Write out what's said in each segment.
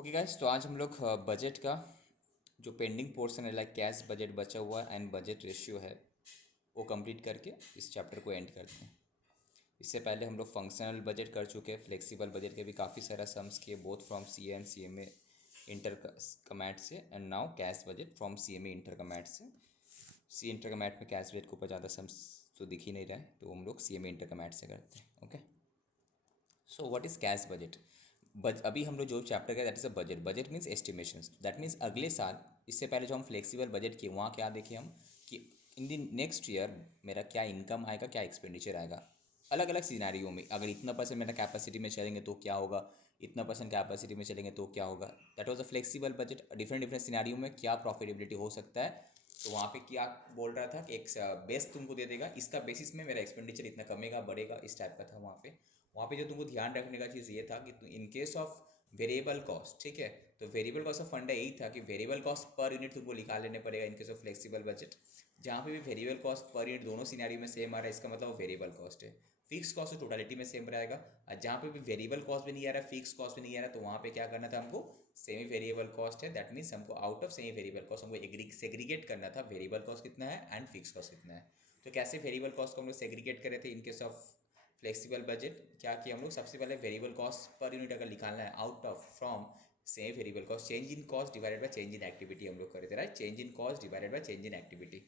Okay guys, तो आज हम लोग बजट का जो पेंडिंग पोर्शन है, लाइक कैश बजट बचा हुआ एंड बजट रेशियो है, वो कंप्लीट करके इस चैप्टर को एंड करते हैं। इससे पहले हम लोग फंक्शनल बजट कर चुके हैं, फ्लेक्सिबल बजट के भी काफ़ी सारा सम्स किए, both from C and C M A inter कमैट से, and now cash budget from C M A inter कमैट से। सी इंटर कमैट में कैश बजट के ऊपर ज़्यादा सम्स तो दिख ही नहीं रहा है, तो हम लोग सी एम ए इंटर कमैट से करते हैं। Okay, so what is cash budget? अभी हम लोग जो चैप्टर का that is a budget. Budget means estimations, that means अगले साल। इससे पहले जो हम फ्लेक्सिबल बजट किए, वहाँ क्या देखे हम कि इन द नेक्स्ट ईयर मेरा क्या इनकम आएगा, क्या एक्सपेंडिचर आएगा, अलग अलग सिनारियों में। अगर इतना परसेंट मेरा कैपेसिटी में चलेंगे तो क्या होगा, इतना परसेंट कैपेसिटी में चलेंगे तो क्या होगा। That was a flexible budget. Different different सिनारियों में क्या प्रॉफिटेबिलिटी हो सकता है, तो वहाँ पे क्या बोल रहा था कि एक बेस तुमको दे देगा, इसका बेसिस में मेरा एक्सपेंडिचर इतना कमेगा बढ़ेगा, इस टाइप का था वहाँ पे जो तुमको ध्यान रखने का चीज़ ये था कि in case of variable cost, ठीक है, तो वेरिएबल कॉस्ट ऑफ फंडा यही था कि वेरिएबल कॉस्ट पर यूनिट तुमको निकाल लेने पड़ेगा in case of flexible budget. जहाँ पे भी वेरिएबल कॉस्ट पर यूनिट दोनों सिनेरियो में सेम आ रहा है, इसका मतलब वो वेरिएबल कॉस्ट है। फिक्स कॉस्ट तो टोटलिटी में सेम रहेगा, और जहाँ पे भी वेरिएबल कॉस्ट भी नहीं आ रहा, फिक्स कॉस्ट भी नहीं आ रहा, तो वहाँ पे क्या करना था हमको, सेमी वेरिएबल कॉस्ट है, दैट मीन्स हमको out of semi variable cost हमको सेग्रीगेट करना था वेरिएबल कॉस्ट कितना है एंड फिक्स कॉस्ट कितना है। तो कैसे वेरिएबल कॉस्ट को हम लोग सेग्रीगेट करे थे in case of flexible budget? क्या किया हम लोग, सबसे पहले वेरिएबल कॉस्ट पर यूनिट अगर निकालना है out of from same variable cost, change in cost divided by change in activity हम लोग करे थे, right. Change in cost divided by change in activity.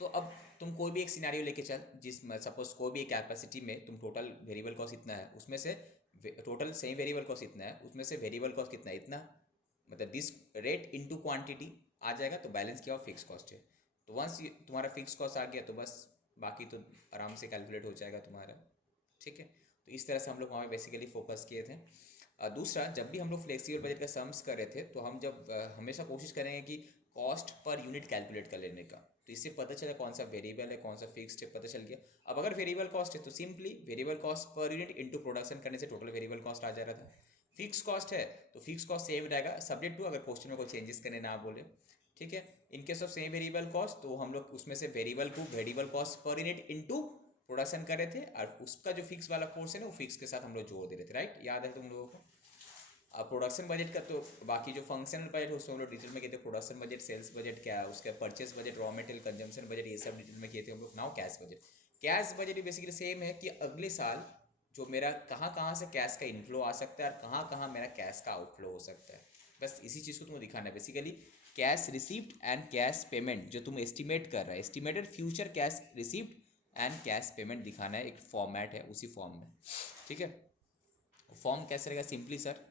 तो अब तुम कोई भी एक सिनेरियो लेके चल, जिस सपोज कोई भी एक कैपेसिटी में तुम टोटल वेरिएबल कॉस्ट इतना है, उसमें से टोटल सेम वेरिएबल कॉस्ट इतना है, उसमें से वेरिएबल कॉस्ट कितना है, इतना, मतलब दिस रेट इनटू क्वांटिटी आ जाएगा, तो बैलेंस क्या हो, फिक्स कॉस्ट है। तो वंस तुम्हारा फिक्स कॉस्ट आ गया तो बस बाकी तो आराम से कैलकुलेट हो जाएगा तुम्हारा, ठीक है। तो इस तरह से हम लोग वहाँ पे बेसिकली फोकस किए थे। दूसरा, जब भी हम लोग फ्लेक्सिबल बजट का सम्स कर रहे थे, तो हम जब हमेशा कोशिश करेंगे कि कॉस्ट पर यूनिट कैलकुलेट कर लेने का, तो इससे पता चला कौन सा वेरिएबल है कौन सा फिक्स्ड है, पता चल गया। अब अगर वेरिएबल कॉस्ट है तो simply variable cost per unit into production करने से टोटल वेरिएबल कॉस्ट आ जा रहा था। फिक्स कॉस्ट है तो फिक्स कॉस्ट सेम रहेगा, सब्जेक्ट टू अगर क्वेश्चन में कोई चेंजेस करने ना बोले, ठीक है। In case of same variable cost, तो हम लोग उसमें से वेरिएबल को variable cost per unit into production कर रहे थे, और उसका जो फिक्स वाला पोर्शन है वो फिक्स के साथ हम लोग जोड़ दे रहे थे, राइट। याद है तुम लोगों को? अब प्रोडक्शन बजट का तो बाकी जो फंक्शनल बजट है उसमें हम लोग डिटेल में किए थे, प्रोडक्शन बजट, सेल्स बजट क्या है, उसका purchase budget, raw material consumption budget, ये सब डिटेल में किए थे हम लोग। Now cash budget. Cash budget भी बेसिकली सेम है कि अगले साल जो मेरा कहाँ कहाँ से कैश का इनफ्लो आ सकता है और कहाँ कहाँ मेरा कैश का आउटफ्लो हो सकता है, बस इसी चीज़ को तुमको दिखाना है basically. Cash receipt and cash payment जो तुम एस्टिमेट कर रहा है, estimated future cash receipt and cash payment दिखाना है, एक फॉर्मेट है उसी फॉर्म में, ठीक है। फॉर्म कैसे रहेगा, सिंपली सर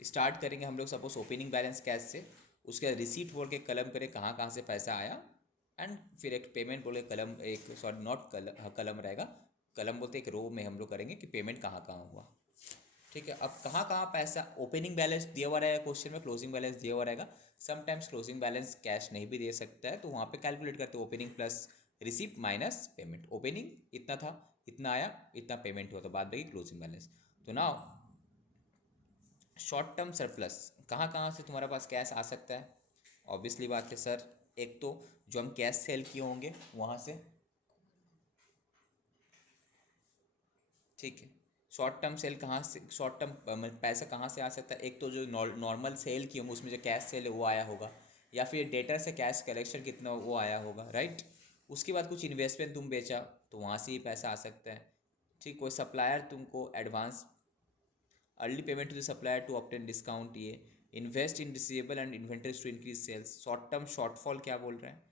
स्टार्ट करेंगे हम लोग सपोज ओपनिंग बैलेंस कैश से, उसके बाद रिसीट बोल के कलम करें कहाँ कहाँ से पैसा आया, एंड फिर एक पेमेंट बोले कलम, एक सॉरी नॉट कलम, हाँ कलम रहेगा, कलम बोलते एक रो में हम लोग करेंगे कि पेमेंट कहाँ कहाँ हुआ, ठीक है। अब कहाँ कहाँ पैसा, ओपनिंग बैलेंस दिया हुआ रहेगा क्वेश्चन में, क्लोजिंग बैलेंस दिया हुआ रहेगा। समटाइम्स क्लोजिंग बैलेंस कैश नहीं भी दे सकता है, तो वहाँ पे कैलकुलेट करते हैं opening plus receipt minus payment. Opening इतना था, इतना आया, इतना पेमेंट हुआ, तो बाद बाकी क्लोजिंग बैलेंस। तो ना शॉर्ट टर्म सरप्लस कहाँ कहाँ से तुम्हारे पास कैश आ सकता है? ऑब्वियसली बात है सर, एक तो जो हम कैश सेल किए होंगे वहाँ से, ठीक है। शॉर्ट टर्म सेल कहाँ से, शॉर्ट टर्म पैसा कहाँ से आ सकता है? एक तो जो नॉर्मल सेल किए होंगे उसमें जो कैश सेल है वो आया होगा, या फिर डेटर से कैश कलेक्शन कितना वो आया होगा, राइट। उसके बाद कुछ इन्वेस्टमेंट तुम बेचा तो वहाँ से ही पैसा आ सकता है, ठीक। कोई सप्लायर तुमको advance early payment to the supplier to obtain discount, ये invest in receivable and inventories to increase sales. Short term shortfall क्या बोल रहे हैं,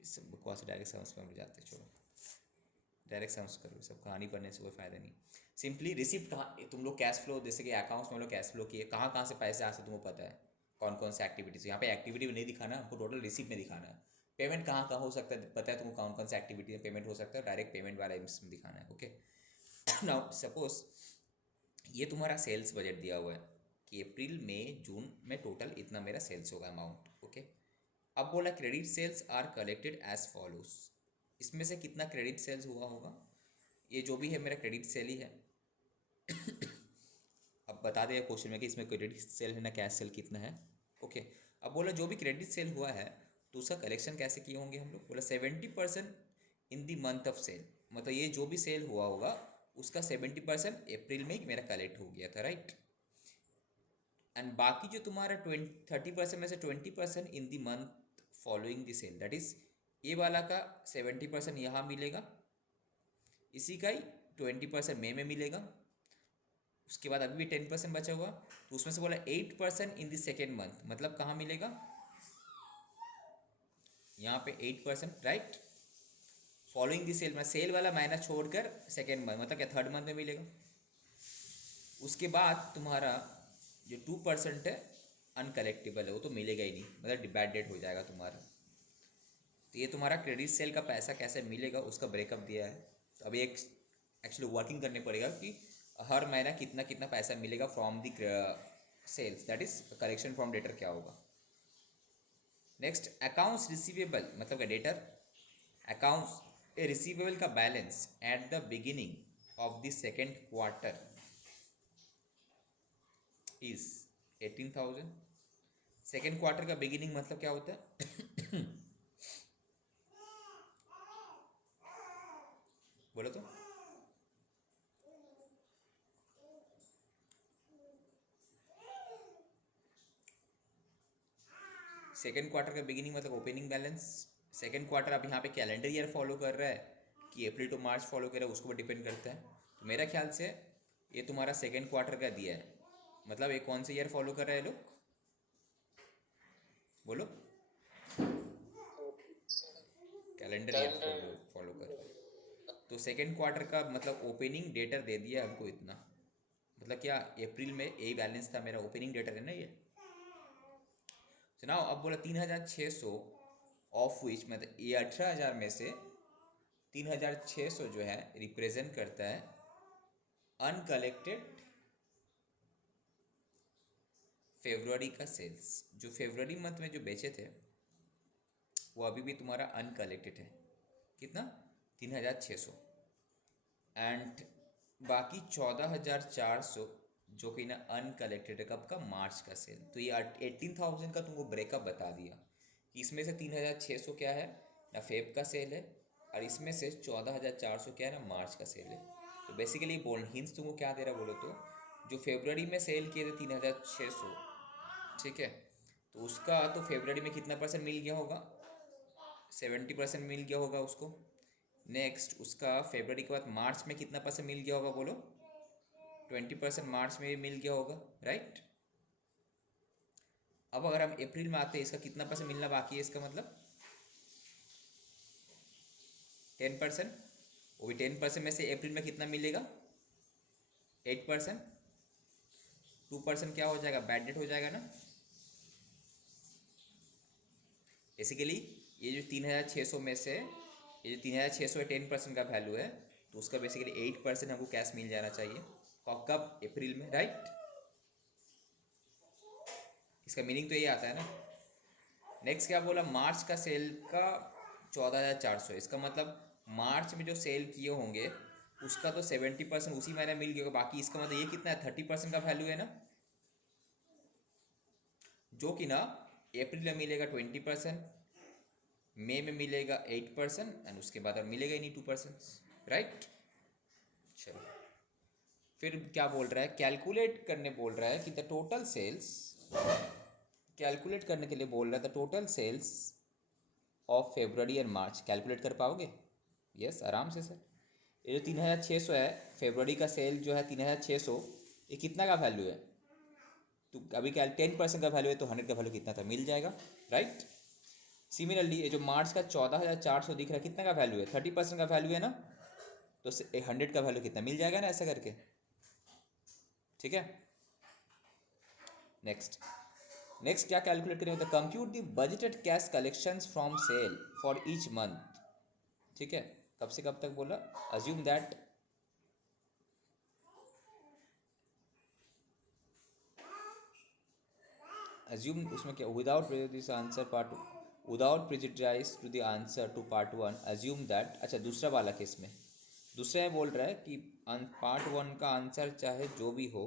इस सब बकवास, डायरेक्ट समझ में जाते हैं, छोड़ो, डायरेक्ट समझ करो, सब कहानी पढ़ने से कोई फायदा नहीं। सिंपली रिसिप्ट कहाँ, तुम लोग कैश फ्लो जैसे कि अकाउंट्स में लोग कैश फ्लो किए, कहाँ कहाँ से पैसे आ सकते तुमको पता है, कौन कौन से एक्टिविटीज, यहाँ पे एक्टिविटी में नहीं दिखाना, हमको टोटल रिसिप्ट में दिखाना है। पेमेंट कहाँ कहाँ हो सकता है पता है तुमको, कौन कौन से एक्टिविटी में पेमेंट हो सकता है, डायरेक्ट पेमेंट वाला इसमें दिखाना है, ओके। नाउ सपोज ये तुम्हारा सेल्स बजट दिया हुआ है कि अप्रैल मई जून में टोटल इतना मेरा सेल्स होगा अमाउंट, ओके। अब बोला credit sales are collected as follows, इसमें से कितना क्रेडिट सेल्स हुआ होगा, ये जो भी है मेरा क्रेडिट सेल ही है। अब बता दिया क्वेश्चन में कि इसमें क्रेडिट सेल है ना कैश सेल कितना है, ओके। अब बोला जो भी क्रेडिट सेल हुआ है तो उसका कलेक्शन कैसे किए होंगे हम लोग, बोला 70% इन दी मंथ ऑफ सेल, मतलब ये जो भी सेल हुआ होगा उसका 70% अप्रैल में ही मेरा कलेक्ट हो गया था, राइट। एंड बाकी जो तुम्हारा 30% में से 20% in the month following the sale, that is ये वाला का 70% यहाँ मिलेगा, इसी का ही 20% मे में मिलेगा। उसके बाद अभी भी 10% बचा हुआ, तो उसमें से बोला 8% इन द सेकेंड मंथ, मतलब कहाँ मिलेगा, यहाँ पे 8%, राइट। फॉलोइंग द सेल में सेल वाला महीना छोड़कर सेकेंड मंथ, मतलब क्या थर्ड मंथ में मिलेगा। उसके बाद तुम्हारा जो 2% है अनकलेक्टेबल है, वो तो मिलेगा ही नहीं, मतलब बैड डेट हो जाएगा तुम्हारा। तो ये तुम्हारा क्रेडिट सेल का पैसा कैसे मिलेगा उसका ब्रेकअप दिया है। तो अभी एक एक्चुअली वर्किंग करने पड़ेगा कि हर महीना कितना कितना पैसा मिलेगा from the sales, that is collection from debtor क्या होगा। नेक्स्ट अकाउंट्स रिसीवेबल, मतलब क्या डेटर। अकाउंट्स रिसीवेबल का balance at the beginning of the second quarter is 18,000। Second quarter का बिगिनिंग मतलब क्या होता है बोलो तो। सेकेंड क्वार्टर का बिगिनिंग मतलब ओपनिंग बैलेंस। सेकेंड क्वार्टर अब यहाँ पे कैलेंडर ईयर फॉलो कर रहा है कि अप्रैल टू मार्च फॉलो कर रहा है, उसको भी डिपेंड करता है। तो मेरा ख्याल से ये तुम्हारा सेकेंड क्वार्टर का दिया है, मतलब ये कौन से ईयर फॉलो कर रहा है लोग, बोलो। कैलेंडर ईयर फॉलो फॉलो कर रहा है। तो सेकेंड क्वार्टर का मतलब ओपनिंग डेटर दे दिया हमको इतना, मतलब क्या अप्रैल में यही बैलेंस था मेरा, ओपनिंग डेटर है ना ये। सुनाओ अब बोला 3,600 ऑफ विच, मतलब ये 18,000 में से 3,600 जो है रिप्रेजेंट करता है अनकलेक्टेड फेब्रुआरी का सेल्स। जो फेब्रुआरी मंथ में जो बेचे थे वो अभी भी तुम्हारा अनकलेक्टेड है, कितना 3,600। एंड बाकी 14,400 जो कि ना अनकलेक्टेड है, कब का, मार्च का सेल। तो ये 18,000 का तुमको ब्रेकअप बता दिया कि इसमें से 3,600 क्या है ना फेब का सेल है, और इसमें से 14,400 क्या है ना मार्च का सेल है। तो बेसिकली बोल हिंस तुमको क्या दे रहा बोलो तो, जो फेब्रुआरी में सेल किए थे 3,600, ठीक है, तो उसका तो फेब्रुआरी में कितना परसेंट मिल गया होगा, 70% मिल गया होगा उसको। नेक्स्ट उसका फेब्रुआरी के बाद मार्च में कितना परसेंट मिल गया होगा बोलो, 20% मार्च में मिल गया होगा, राइट। अब अगर हम अप्रैल में आते हैं, इसका कितना परसेंट मिलना बाकी है, इसका मतलब 10%। वो भी 10% में से अप्रैल में कितना मिलेगा, 8%। 2% क्या हो जाएगा, बैड डेट हो जाएगा ना। बेसिकली ये जो 3,600 में से ये जो 3,600 है 10% का वैल्यू है, तो उसका बेसिकली 8% हमको कैश मिल जाना चाहिए, कब, अप्रैल में, राइट। इसका मीनिंग तो यही आता है ना। नेक्स्ट क्या बोला, मार्च का सेल का 14,400, इसका मतलब मार्च में जो सेल किए होंगे उसका तो 70% उसी महीने मिल गया, बाकी इसका मतलब ये कितना है 30% का वैल्यू है ना, जो कि ना अप्रैल में मिलेगा 20%, मई में मिलेगा 8%, एंड उसके बाद और मिलेगा ही नहीं 2%, राइट। चलो फिर क्या बोल रहा है, कैलकुलेट करने बोल रहा है कि द टोटल सेल्स, कैलकुलेट करने के लिए बोल रहा है the total sales of February and March. Calculate कर पाओगे, यस आराम से सर। ये जो 3,600 है फेब्रुआरी का सेल जो है 3,600, ये कितना का वैल्यू है, तो अभी क्या 10% का वैल्यू है, तो 100 का वैल्यू कितना था, मिल जाएगा, राइट। सिमिलरली ये जो मार्च का 14,400 दिख रहा है, कितना का वैल्यू है, 30% का वैल्यू है ना, तो 100 का वैल्यू कितना मिल जाएगा ना, ऐसा करके, ठीक है। नेक्स्ट नेक्स्ट क्या कैलकुलेट करेंगे, compute the budgeted cash collections from sale for each month, ठीक है। कब से कब तक बोला, अज्यूम दैट अज्यूम उसमें क्या, without prejudice answer part, without prejudice to the answer to part one, assume that. अच्छा दूसरा वाला केस में, दूसरे में बोल रहा है कि पार्ट वन का आंसर चाहे जो भी हो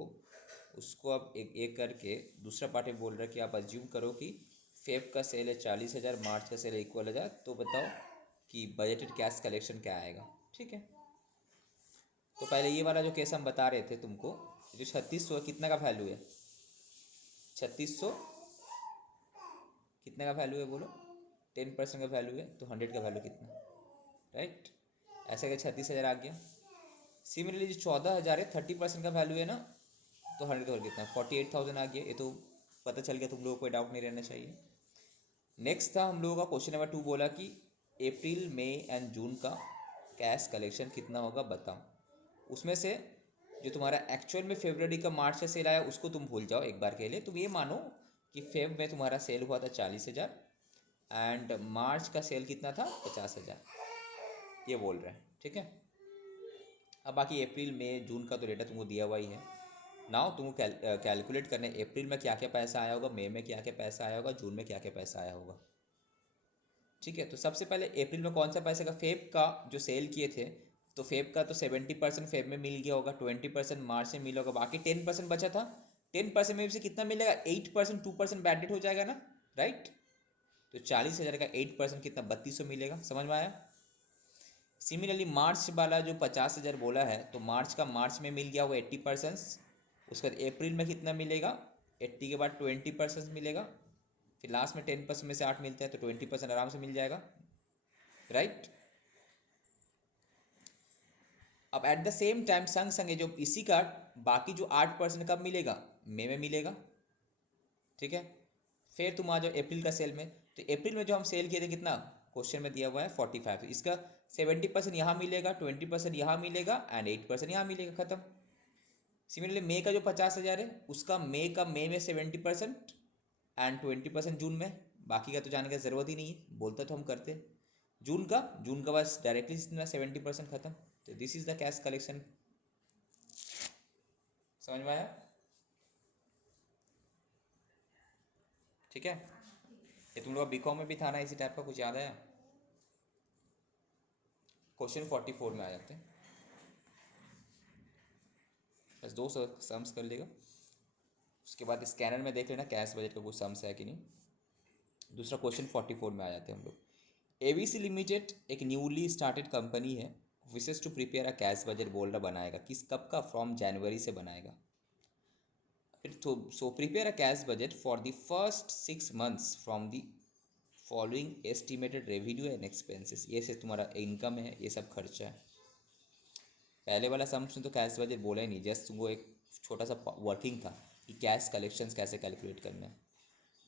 उसको आप एक एक करके, दूसरा पार्ट में बोल रहा है कि आप अज्यूम करो कि फेब का सेल है 40,000, मार्च का सेल है 1,000, तो बताओ कि बजटेड कैश कलेक्शन क्या आएगा, ठीक है। तो पहले ये वाला जो केस हम बता रहे थे तुमको, जो 3,600 कितना का वैल्यू है, 3600 कितने का वैल्यू है बोलो, 10% का वैल्यू है तो 100 का वैल्यू कितना, राइट। ऐसे करके 36,000 आ गया। सिमिलरली जो 14,000 है 30% का वैल्यू है ना, तो 100 का वैल्यू कितना, 48,000 आ गया। ये तो पता चल गया, तुम लोगों को कोई डाउट नहीं रहना चाहिए। नेक्स्ट था हम लोगों का क्वेश्चन नंबर 2, बोला कि अप्रैल मई एंड जून का कैश कलेक्शन कितना होगा बताओ। उसमें से जो तुम्हारा एक्चुअल में फरवरी का मार्च का सेल आया उसको तुम भूल जाओ एक बार के लिए। तुम ये मानो कि फेब में तुम्हारा सेल हुआ था 40,000 एंड मार्च का सेल कितना था 50,000, ये बोल रहे हैं, ठीक है। अब बाकी अप्रैल मई जून का तो डेटा तुमको दिया हुआ ही है। नाउ तुमको कैलकुलेट करना है अप्रैल में क्या क्या पैसा आया होगा, मई में क्या क्या पैसा आया होगा, जून में क्या क्या पैसा आया होगा, ठीक है। तो सबसे पहले अप्रैल में कौन सा पैसे का, फेब का जो सेल किए थे, तो फेब का तो 70% फेब में मिल गया होगा, 20% मार्च में मिला होगा, बाकी 10% बचा था। 10% में से कितना मिलेगा, 8%, 2% बैड डेट हो जाएगा ना, राइट। तो 40,000 का 8% कितना, 3200 मिलेगा, समझ में आया। सिमिलरली मार्च वाला जो 50,000 बोला है, तो मार्च का मार्च में मिल गया होगा 80%। उसके बाद अप्रैल में कितना मिलेगा, 80 के बाद 20% मिलेगा, फिर लास्ट में 10% में से 8 मिलता है, तो 20% आराम से मिल जाएगा, राइट। अब एट द सेम टाइम संग संग जो इसी का बाकी जो 8% कब मिलेगा, मई में मिलेगा, ठीक है। फिर तुम आ जाओ अप्रैल का सेल में, तो अप्रैल में जो हम सेल किए थे कितना, क्वेश्चन में दिया हुआ है 45, इसका 70% यहाँ मिलेगा, 20% यहाँ मिलेगा एंड 8% यहाँ मिलेगा, खत्म। सिमिलरली मई का जो 50,000 है उसका मई में 70% एंड 20% जून में, बाकी का तो जाने की ज़रूरत ही नहीं है, बोलता तो हम करते। जून का बस डायरेक्टली इतना 70% खत्म। तो this is the cash collection, समझ में आया, ठीक है। ये तुम लोग बीकॉम में भी था ना इसी टाइप का कुछ, याद आया। क्वेश्चन 44 में आ जाते हैं, बस दो सम्स कर लेगा, उसके बाद स्कैनर में देख लेना कैश बजट का कुछ सम्स है कि नहीं। दूसरा क्वेश्चन 44 में आ जाते हैं हम लोग। एबीसी लिमिटेड एक न्यूली स्टार्टेड कंपनी है, wishes to prepare a cash budget बोल रहा, बनाएगा किस कब का, फ्रॉम जनवरी से बनाएगा। फिर सो prepare a cash budget for the first 6 months from the following estimated revenue and expenses. ये से तुम्हारा इनकम है, ये सब खर्चा है। पहले वाला सम्स में तो कैश बजट बोला ही नहीं, जस्ट तुमको एक छोटा सा वर्किंग था कि कैश कलेक्शंस कैसे कैलकुलेट करना है।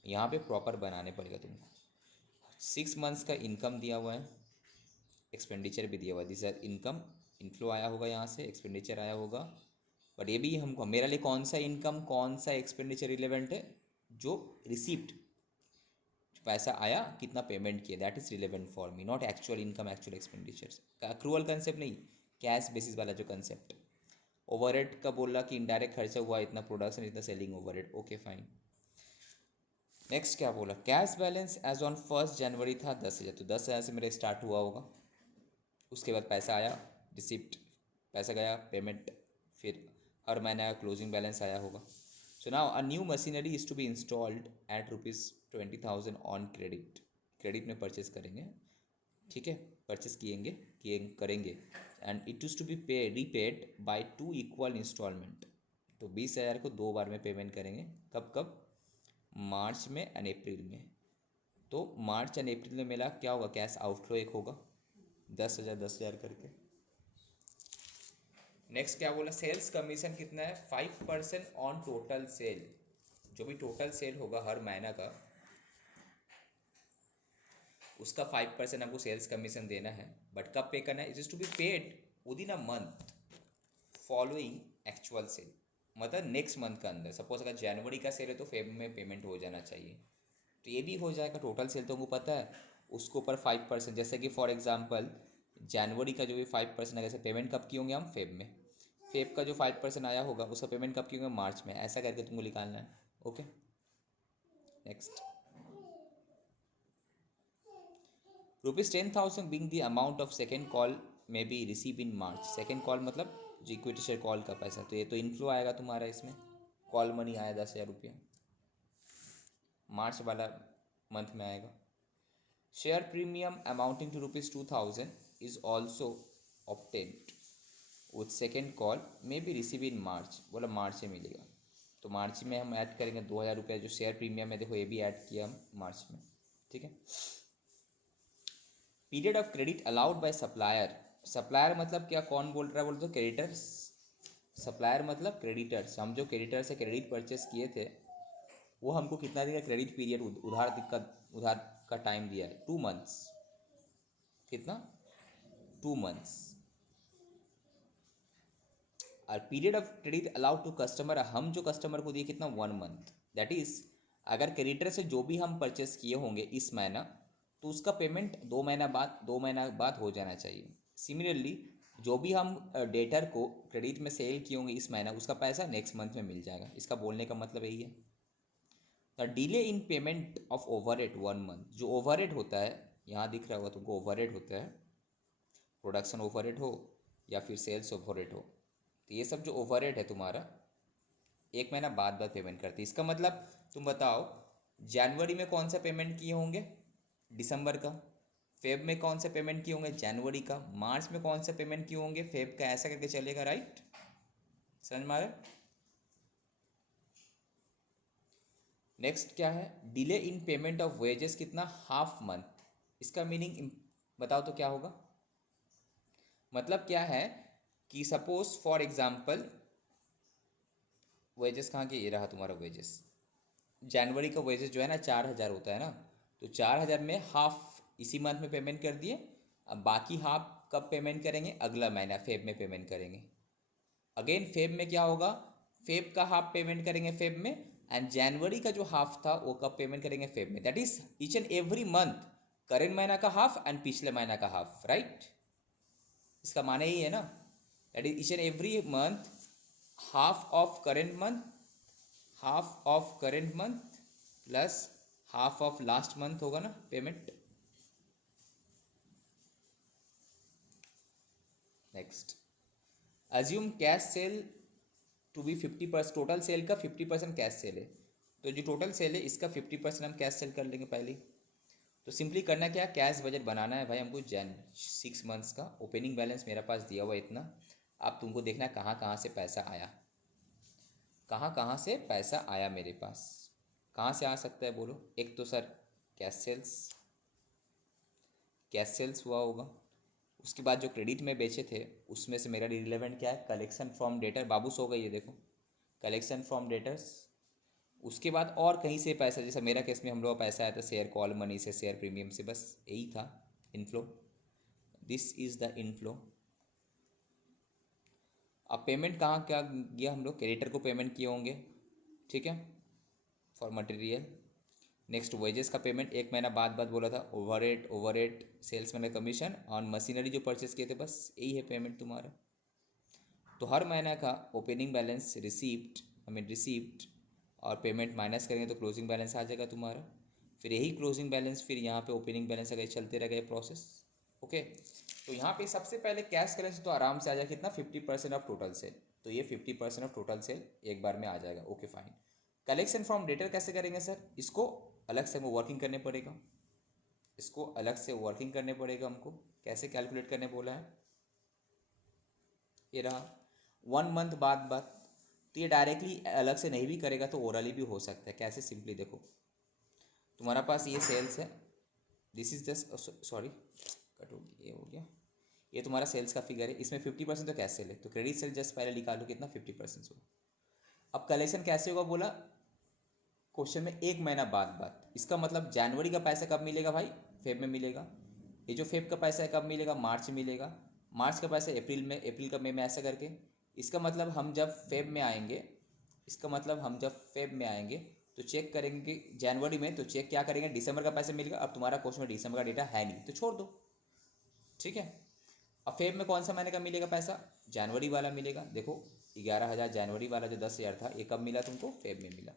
यहाँ पे प्रॉपर बनाने पड़ेगा तुमको। 6 months का इनकम दिया हुआ है, एक्सपेंडिचर भी दिया हुआ है, दिस आर इनकम, इनफ्लो आया होगा यहाँ से, एक्सपेंडिचर आया होगा। बट ये भी हमको, मेरे लिए कौन सा इनकम कौन सा एक्सपेंडिचर रिलेवेंट है, जो रिसीप्ट पैसा आया, कितना पेमेंट किया, that is relevant for me, not actual income actual expenditures. Accrual concept नहीं, कैश बेसिस वाला जो कंसेप्ट। ओवरहेड का बोल रहा कि इनडायरेक्ट खर्चा हुआ इतना, प्रोडक्शन इतना, selling overhead, okay fine. Next क्या बोला, कैश बैलेंस एज ऑन 1 जनवरी था 10,000, तो 10,000 से मेरा स्टार्ट हुआ होगा। उसके बाद पैसा आया, रिसिप्ट, पैसा गया, पेमेंट, फिर हर महीने क्लोजिंग बैलेंस आया होगा। So now a new machinery is to be installed at ₹20,000 on credit, credit में परचेस करेंगे, ठीक है, परचेस करेंगे and it is to be repaid by 2 equal instalment. तो 20,000 को 2 बार में पेमेंट करेंगे, कब कब, मार्च में एंड अप्रैल में। तो मार्च एंड अप्रैल में मिला क्या होगा, कैश आउटफ्लो एक होगा 10,000 करके। नेक्स्ट क्या बोला, सेल्स कमीशन कितना है, 5% ऑन टोटल सेल। जो भी टोटल सेल होगा हर महीना का, उसका 5% आपको सेल्स कमीशन देना है। बट कब पे करना है, it is to be paid within a month following actual sale, मतलब नेक्स्ट मंथ का अंदर। सपोज अगर जनवरी का सेल है तो फेब में पेमेंट हो जाना चाहिए, तो ये भी हो जाएगा। टोटल सेल तो हमको पता है, उसके ऊपर 5%, जैसे कि फॉर एग्जांपल जनवरी का जो भी 5% है, जैसे पेमेंट कब किए होंगे हम, फेब में, फेब का जो 5% आया होगा उसका पेमेंट कब किए होंगे, मार्च में, ऐसा करके तुमको निकालना है, okay. Next, ₹10,000 being the amount of second call may be received in March। Second call मतलब जो इक्विटी शेयर कॉल का पैसा, तो ये तो इनफ्लो आएगा तुम्हारा, इसमें कॉल मनी आया 10,000 रुपया, मार्च वाला मंथ में आएगा। Share premium amounting to ₹2,000 is also obtained with second call may be receive in March, बोला मार्च में मिलेगा। तो मार्च में हम ऐड करेंगे 2,000 रुपये, जो शेयर प्रीमियम है देखो ये भी ऐड किया हम मार्च में, ठीक है। Period of credit allowed by supplier, supplier मतलब क्या, कौन बोल रहा है, बोल तो क्रेडिटर्स। सप्लायर मतलब क्रेडिटर्स, हम जो क्रेडिटर से क्रेडिट परचेस किए थे वो हमको कितना दिन का क्रेडिट पीरियड उधार का टाइम दिया है, 2 मंथ्स। कितना, 2 मंथ्स। और period of credit allowed to customer, हम जो कस्टमर को दिए कितना, 1 मंथ। दैट इज अगर क्रेडिटर से जो भी हम परचेस किए होंगे इस महीना, तो उसका पेमेंट 2 महीना बाद हो जाना चाहिए। सिमिलरली जो भी हम डेटर को क्रेडिट में सेल किए होंगे इस महीना, उसका पैसा नेक्स्ट मंथ में मिल जाएगा। इसका बोलने का मतलब यही है। The delay in payment of overhead 1 month, जो ओवरहेड होता है यहाँ दिख रहा होगा तुमको, ओवरहेड होता है, प्रोडक्शन ओवरहेड हो या फिर सेल्स ओवरहेड हो, तो ये सब जो ओवरहेड है तुम्हारा 1 महीना बाद पेमेंट करती है। इसका मतलब तुम बताओ, जनवरी में कौन सा पेमेंट किए होंगे, दिसंबर का। फेब में कौन सा पेमेंट किए होंगे, जनवरी का। मार्च में कौन सा पेमेंट किए होंगे, फेब का। ऐसा करके चलेगा, राइट, समझ में आ रहा है। नेक्स्ट क्या है, delay in payment of wages, कितना, हाफ मंथ। इसका मीनिंग बताओ तो क्या होगा। मतलब क्या है कि सपोज फॉर एग्जांपल, वेजेस कहाँ के, ये रहा तुम्हारा वेजेस। जनवरी का वेजेस जो है ना 4,000 होता है ना, तो 4,000 में हाफ इसी मंथ में पेमेंट कर दिए। अब बाकी हाफ कब पेमेंट करेंगे, अगला महीना फेब में पेमेंट करेंगे। अगेन फेब में क्या होगा, फेब का हाफ पेमेंट करेंगे फेब में, एंड जनवरी का जो हाफ था वो कब पेमेंट करेंगे, फेब में। That is each and every month, current महीना का हाफ एंड पिछले महीना का हाफ, राइट। इसका माने ही है ना, that is each and every month half of current month, half of current month plus half of last month होगा ना payment. Next, assume cash sale to be 50%, total sale का 50% कैश सेल है। तो जो टोटल सेल है इसका 50% हम cash cell कर लेंगे पहले। तो सिंपली करना क्या, कैश बजट बनाना है भाई हमको। 6 मंथ्स का ओपनिंग बैलेंस मेरे पास दिया हुआ है इतना। अब तुमको देखना है कहाँ कहाँ से पैसा आया, कहाँ कहाँ से पैसा आया मेरे पास। कहाँ से आ सकता है बोलो। एक तो sir cash sales, cash sales हुआ होगा। उसके बाद जो क्रेडिट में बेचे थे उसमें से मेरा रिलेवेंट क्या है, कलेक्शन फ्रॉम डेटर, बाबू सो गई है देखो, कलेक्शन फ्रॉम डेटर्स। उसके बाद और कहीं से पैसा, जैसे मेरा केस में हम लोग का पैसा आया था शेयर कॉल मनी से, शेयर प्रीमियम से, बस यही था inflow. This is the inflow. अब पेमेंट कहाँ क्या गया, हम लोग क्रेडिटर को पेमेंट किए होंगे, ठीक है, फॉर मटेरियल। नेक्स्ट वेजेस का पेमेंट 1 महीना बाद बोला था। ओवरहेड सेल्स मैन का कमीशन और मशीनरी जो परचेस किए थे, बस यही है पेमेंट तुम्हारा। तो हर महीने का ओपनिंग बैलेंस रिसीप्ट और पेमेंट माइनस करेंगे तो क्लोजिंग बैलेंस आ जाएगा तुम्हारा। फिर यही क्लोजिंग बैलेंस फिर यहाँ पे ओपनिंग बैलेंस अगर चलते रह गए प्रोसेस, ओके। तो यहाँ पे सबसे पहले कैश बैलेंस तो आराम से आ जाएगा, कितना, 50% ऑफ टोटल सेल। तो ये 50% ऑफ टोटल सेल एक बार में आ जाएगा, okay fine. Collection from debtor कैसे करेंगे सर, इसको अलग से हमको वर्किंग करने पड़ेगा, इसको अलग से वर्किंग करने पड़ेगा हमको। कैसे कैलकुलेट करने बोला है, ये रहा 1 मंथ बाद। तो ये डायरेक्टली अलग से नहीं भी करेगा तो ओरली भी हो सकता है। कैसे, सिंपली देखो, तुम्हारा पास ये सेल्स है, this is just, sorry cut हो गया, ये हो गया, ये तुम्हारा सेल्स का फिगर है। इसमें 50% तो कैश सेल है, तो क्रेडिट सेल जस्ट पहले निकालो कितना, 50% हो। अब कलेक्शन कैसे होगा बोला क्वेश्चन में, 1 महीना बाद। इसका मतलब जनवरी का पैसा कब मिलेगा भाई, फेब में मिलेगा। ये जो फेब का पैसा है कब मिलेगा, मार्च में मिलेगा। मार्च का पैसा अप्रैल में, अप्रैल का मई में, ऐसा करके। इसका मतलब हम जब फेब में आएंगे, इसका मतलब हम जब फेब में आएंगे तो चेक करेंगे जनवरी में, तो चेक क्या करेंगे, दिसंबर का पैसा मिलेगा। अब तुम्हारा क्वेश्चन में दिसंबर का डेटा है नहीं तो छोड़ दो, ठीक है। अब फेब में कौन सा महीने का मिलेगा पैसा, जनवरी वाला मिलेगा। देखो 11,000 जनवरी वाला जो 10,000 था ये कब मिला तुमको, फेब में मिला।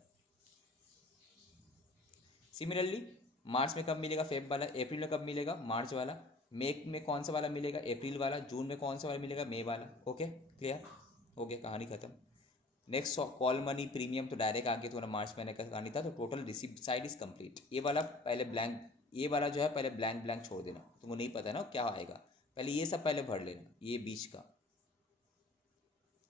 सिमिलरली मार्च में कब मिलेगा, फेब वाला। अप्रैल में कब मिलेगा, मार्च वाला। मई में कौन सा वाला मिलेगा, अप्रैल वाला। जून में कौन सा वाला मिलेगा, मई वाला। ओके क्लियर हो गया, कहानी खत्म। नेक्स्ट कॉल मनी प्रीमियम तो डायरेक्ट आगे तुम्हारा मार्च महीने का कहानी था। तो total receipt side is complete. ये वाला पहले ब्लैंक, ये वाला जो है पहले ब्लैंक ब्लैंक छोड़ देना, तुमको नहीं पता ना क्या आएगा, पहले ये सब पहले भर लेना, ये बीच का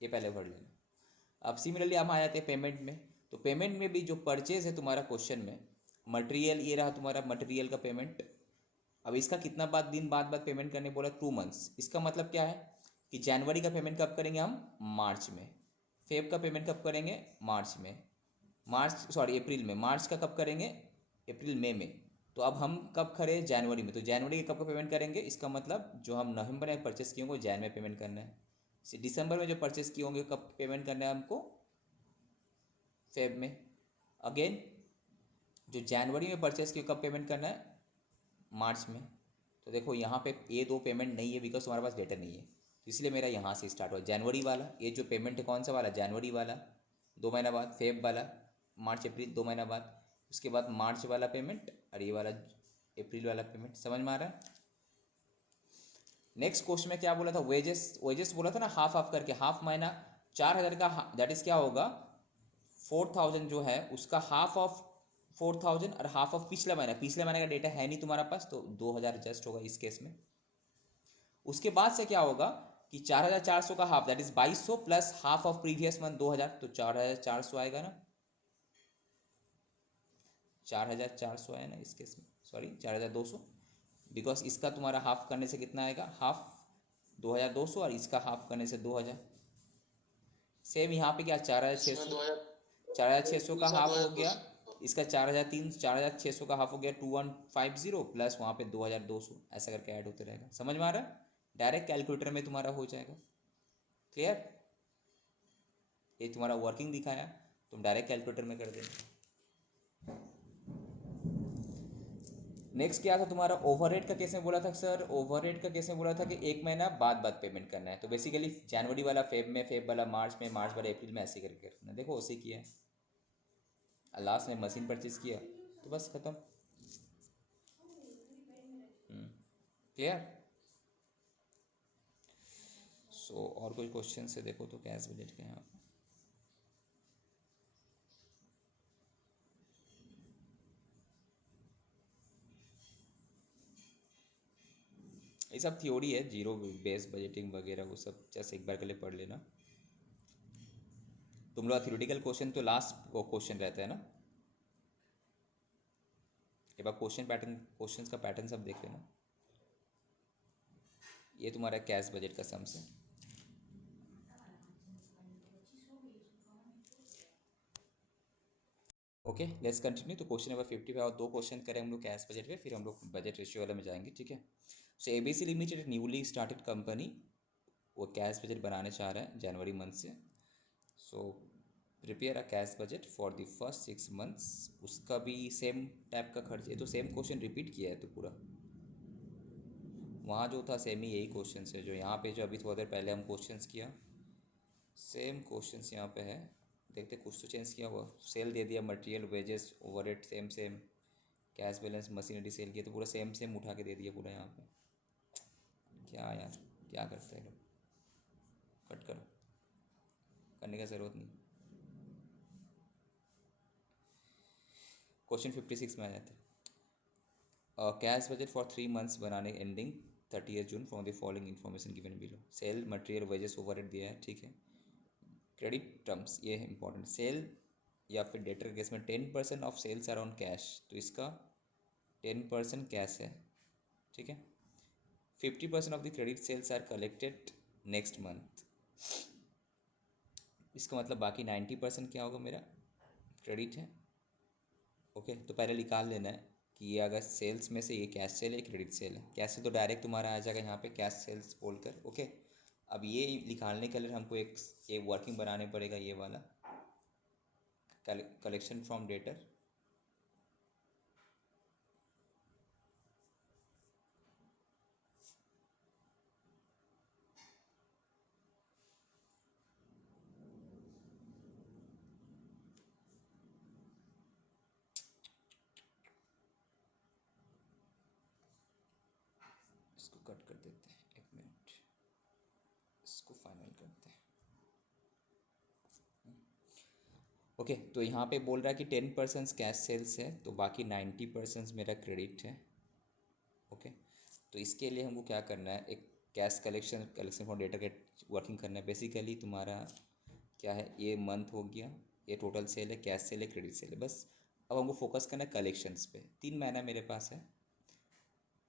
ये पहले भर लेना। अब सिमिलरली हम आ जाते हैं पेमेंट में। तो पेमेंट में भी जो परचेज है तुम्हारा क्वेश्चन में, मटेरियल ये रहा तुम्हारा मटेरियल का पेमेंट। अब इसका कितना दिन बाद पेमेंट करने बोला, 2 मंथ्स। इसका मतलब क्या है कि जनवरी का पेमेंट कब करेंगे हम, मार्च में। फेब का पेमेंट कब करेंगे, मार्च में। अप्रैल में। मार्च का कब करेंगे, अप्रैल मई में। तो अब हम कब करें, जनवरी में। तो जनवरी के कब का पेमेंट करेंगे, इसका मतलब जो हम नवंबर में परचेस किए होंगे जैन में पेमेंट करना है। दिसंबर में जो परचेस किए होंगे कब पेमेंट करना है हमको, फेब में। अगेन जो जनवरी में परचेस किए कब पेमेंट करना है, मार्च में। तो देखो यहाँ पे ये दो पेमेंट नहीं है बिकॉज तुम्हारे पास डेटा नहीं है, तो इसलिए मेरा यहाँ से स्टार्ट हुआ जनवरी वाला। ये जो पेमेंट है कौन सा वाला, जनवरी वाला 2 महीना बाद, फेब वाला मार्च अप्रैल 2 महीना बाद, उसके बाद मार्च वाला पेमेंट और ये वाला अप्रैल वाला पेमेंट। समझ में आ रहा है। नेक्स्ट क्वेश्चन में क्या बोला था, वेजेस। वेजेस बोला था ना हाफ हाफ करके, हाफ महीना 4,000 का, दैट इज क्या होगा 4,000 जो है उसका हाफ ऑफ 4,000 और हाफ ऑफ पिछले महीना। पिछले महीने का डेटा है नहीं तुम्हारा पास, तो 2,000 जस्ट होगा इस केस में। उसके बाद से क्या होगा कि 4,400 का half, that is 2,200 plus half of previous month 2,000, तो 4,400 आएगा ना, 4,400 आया ना इस केस में, सॉरी 4,200, बिकॉज इसका तुम्हारा हाफ करने से कितना आएगा, हाफ 2,200 और इसका हाफ करने से 2,000। सेम यहाँ पे क्या 4,600, 4,600 का हाफ हो गया, इसका 4,600 का हाफ हो गया 2,150 प्लस वहाँ पे 2,200, ऐसा करके ऐड होते रहेगा। समझ में आ रहा है। डायरेक्ट कैलकुलेटर में तुम्हारा हो जाएगा। क्लियर, ये तुम्हारा वर्किंग दिखाया, तुम डायरेक्ट कैलकुलेटर में कर देना। नेक्स्ट क्या था तुम्हारा, ओवरहेड का केस में बोला था सर, ओवरहेड का केस में बोला था कि 1 महीना बाद पेमेंट करना है। तो बेसिकली जनवरी वाला फेब में, फेब वाला मार्च में, मार्च वाला अप्रैल में, ऐसे करके करना। देखो उसे किया है, लास्ट में मशीन परचेज किया तो बस खत्म। क्लियर। सो और कोई क्वेश्चन से देखो तो कैश बजट के यहाँ ये सब थ्योरी है, जीरो बेस बजटिंग वगैरह वो सब जैसे एक बार के लिए पढ़ लेना। तुम लोग थ्योरेटिकल क्वेश्चन तो लास्ट क्वेश्चन रहता है ना, एक बार क्वेश्चन पैटर्न, क्वेश्चंस का पैटर्न सब देख लेना। ये तुम्हारा कैश बजट का सम्स है। Okay let's continue. तो क्वेश्चन नंबर 55 और 2 क्वेश्चन करें हम लोग कैश बजट पे, फिर हम लोग बजट रेशियो वाले में जाएंगे। ठीक है। So ABC limited newly started company, वो कैश बजट बनाने चाह रहे हैं जनवरी मंथ से। So prepare a cash budget for the first 6 months. उसका भी सेम टाइप का खर्च है, तो सेम क्वेश्चन रिपीट किया है तो पूरा वहाँ जो था सेम ही यही क्वेश्चन है जो यहाँ पे, जो अभी थोड़ा देर पहले हम क्वेश्चंस किया, सेम क्वेश्चंस यहाँ पे है। देखते कुछ तो चेंज किया हुआ, सेल दे दिया, material wages overhead same same, cash balance machinery sale किया तो पूरा सेम सेम उठा के दे दिया पूरा यहाँ पे। क्या यार, क्या करते हैं लोग, कट करो, करने का ज़रूरत नहीं। क्वेश्चन 56 में आ जाते हैं। कैश बजट फॉर 3 मंथ्स बनाने ending 30 June from the following information given below. Sale material wages overhead दिया है, ठीक है। क्रेडिट टर्म्स ये है इंपॉर्टेंट, सेल या फिर डेटर केस में 10% of sales are on cash, तो इसका 10% कैश है, ठीक है। 50% of the credit sales are collected next month, इसका मतलब बाकी 90% क्या होगा मेरा, क्रेडिट है। ओके तो पहले निकाल लेना है कि ये अगर सेल्स में से ये कैश सेल है, क्रेडिट सेल है। कैश सेल तो डायरेक्ट तुम्हारा आ जाएगा यहाँ पे कैश सेल्स बोलकर। ओके अब ये निकालने के लिए हमको एक वर्किंग बनाने पड़ेगा, ये वाला कलेक्शन फ्रॉम डेटर, इसको कट कर देते हैं, 1 मिनट, इसको फाइनल करते हैं। ओके तो यहाँ पे बोल रहा है कि 10% कैश सेल्स है, तो बाकी 90% मेरा क्रेडिट है। ओके तो इसके लिए हमको क्या करना है, एक कैश कलेक्शन फॉर डेटा के वर्किंग करना है। बेसिकली तुम्हारा क्या है, ये मंथ हो गया, ये टोटल सेल है, कैश सेल है, क्रेडिट सेल है, बस। अब हमको फोकस करना है कलेक्शंस पे। 3 महीना मेरे पास है।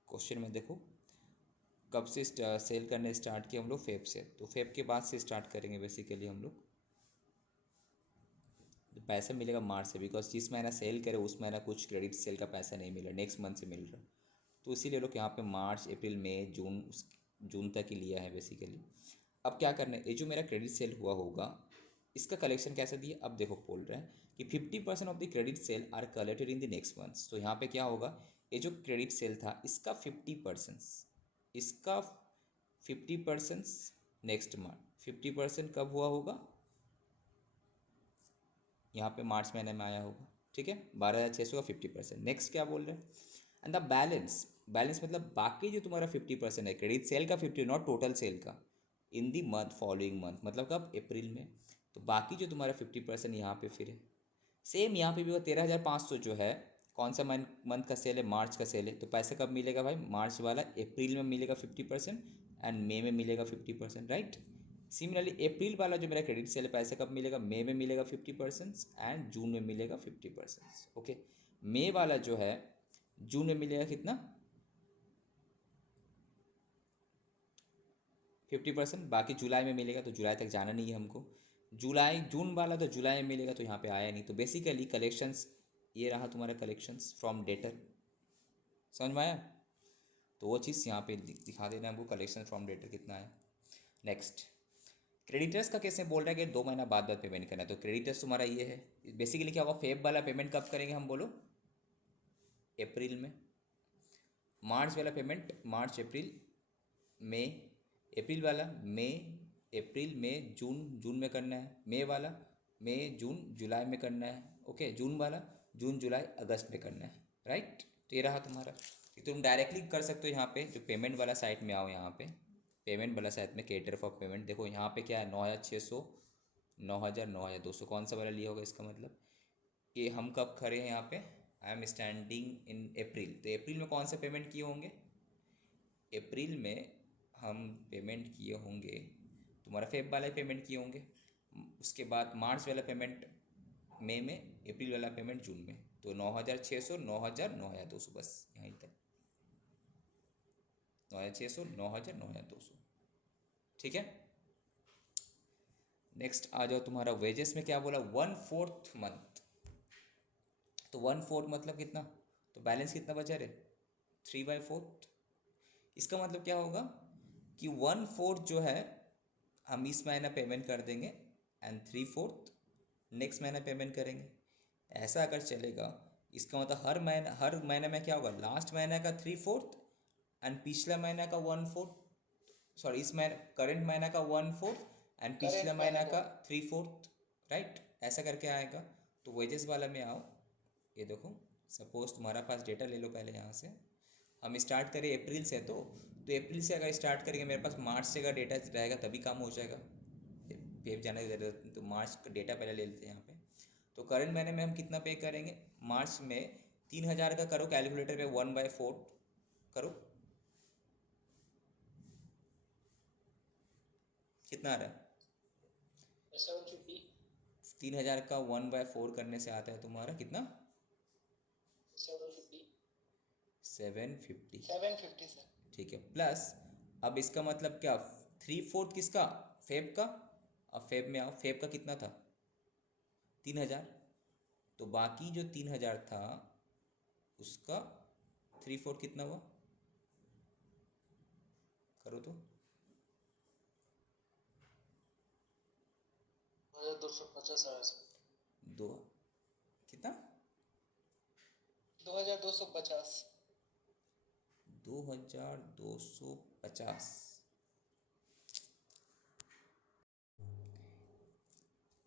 क्वेश्चन में देखो, कब से सेल करने स्टार्ट किया हम लोग, फेब से, तो फेब के बाद से स्टार्ट करेंगे बेसिकली हम लोग। पैसा मिलेगा मार्च से, बिकॉज जिस महीना सेल करे उस महीना कुछ क्रेडिट सेल का पैसा नहीं मिल रहा, नेक्स्ट मंथ से मिल रहा, तो इसीलिए लोग यहाँ पे मार्च अप्रैल मई जून, जून तक ही लिया है बेसिकली। अब क्या करना है, ये जो मेरा क्रेडिट सेल हुआ होगा इसका कलेक्शन कैसे दिया, अब देखो बोल रहे हैं कि 50% of the credit sale are collected in the next month. तो यहाँ पे क्या होगा, ये जो क्रेडिट सेल था इसका 50%, इसका 50% नेक्स्ट मंथ, 50% कब हुआ होगा, यहाँ पे मार्च महीने में आया होगा, ठीक है। 12,600 का 50%। नेक्स्ट क्या बोल रहे हैं, एंड द बैलेंस, बैलेंस मतलब बाकी जो तुम्हारा 50% है क्रेडिट सेल का 50, नॉट टोटल सेल का, इन दी मंथ फॉलोइंग मंथ, मतलब कब, अप्रैल में। तो बाकी जो तुम्हारा 50% यहाँ पे फिर है, सेम यहाँ पे भी वो 13,500 जो है, कौन सा मंथ का सेल है, मार्च का सेल है, तो पैसे कब मिलेगा भाई, मार्च वाला अप्रैल में मिलेगा 50% एंड मई में मिलेगा 50%, राइट। सिमिलरली अप्रैल वाला जो मेरा क्रेडिट सेल है पैसे कब मिलेगा, मई में मिलेगा 50% एंड जून में मिलेगा 50%, ओके। मई वाला जो है जून में मिलेगा कितना, 50%, बाकी जुलाई में मिलेगा, तो जुलाई तक जाना नहीं है हमको। जुलाई, जून वाला तो जुलाई में मिलेगा, तो यहाँ पे आया नहीं, तो बेसिकली कलेक्शंस ये रहा तुम्हारा, कलेक्शंस फ्रॉम डेटर, समझ में आया। तो वो चीज़ यहाँ पे दिखा देना हमको, कलेक्शन फ्रॉम डेटर कितना है। नेक्स्ट, क्रेडिटर्स का कैसे बोल रहा है कि 2 महीना बाद बाद पेमेंट करना है, तो क्रेडिटर्स तुम्हारा ये है, बेसिकली क्या होगा, फेब वाला पेमेंट कब करेंगे हम, बोलो अप्रैल में। मार्च वाला पेमेंट मार्च अप्रैल मई, अप्रैल वाला मई अप्रैल मई जून, जून में करना है। मई वाला मई जून जुलाई में करना है, ओके। जून वाला जून जुलाई अगस्त में करना है, राइट। तो ये रहा तुम्हारा। तो तुम डायरेक्टली कर सकते हो यहाँ पे, जो पेमेंट वाला साइट में आओ, यहाँ पे पेमेंट वाला साइट में कैटर फॉर पेमेंट देखो, यहाँ पे क्या है, 9,600, 9,000, 9,200, कौन सा वाला लिया होगा इसका मतलब, ये हम कब खड़े हैं यहाँ पे, आई एम स्टैंडिंग इन अप्रैल, तो अप्रैल में कौन सा पेमेंट किए होंगे, अप्रैल में हम पेमेंट किए होंगे, तुम्हारा फेब वाला पेमेंट किए होंगे, उसके बाद मार्च वाला पेमेंट मई में, अप्रैल वाला पेमेंट जून में, तो 9,600, 9,000, 9,200, बस यहीं तक, 9,600, 9,000, 9,200, ठीक है। नेक्स्ट आ जाओ, तुम्हारा वेजेस में क्या बोला, 1/4 मंथ, तो 1/4 मतलब कितना, तो बैलेंस कितना बचा रे, 3/4। इसका मतलब क्या होगा कि 1/4 जो है हम इस महीना पेमेंट कर देंगे एंड 3/4 नेक्स्ट महीना पेमेंट करेंगे, ऐसा अगर चलेगा। इसका मतलब हर महीने में क्या होगा, लास्ट महीने का 3/4 एंड पिछला महीना का 1/4, सॉरी इस महीने करंट महीना का 1/4 एंड पिछला महीना का 3/4, राइट, ऐसा करके आएगा। तो वेजेस वाला में आओ, ये देखो, सपोज तुम्हारा पास डेटा ले लो पहले, यहाँ से हम स्टार्ट करें अप्रैल से, तो अप्रैल से अगर स्टार्ट करेंगे, मेरे पास मार्च से का डेटा रहेगा तभी काम हो जाएगा, पे जाने की जरूरत नहीं, तो मार्च का डेटा पहले ले लेते हैं यहाँ पे। तो करंट महीने में हम कितना पे करेंगे, मार्च में 3,000 का करो, कैलकुलेटर पे 1/4 करो, कितना आ रहा है, 750। 3,000 का 1/4 करने से आता है तुम्हारा कितना, 750। 750, 750 सर। ठीक है, प्लस अब इसका मतलब क्या, 3/4 किसका, फेब का। अब फेब में आओ, फेब का कितना था, 3,000, तो बाकी जो 3,000 था उसका 3/4 कितना हुआ, करो तो, 2,250 आया सर। दो, कितना, 2,250। 2,250,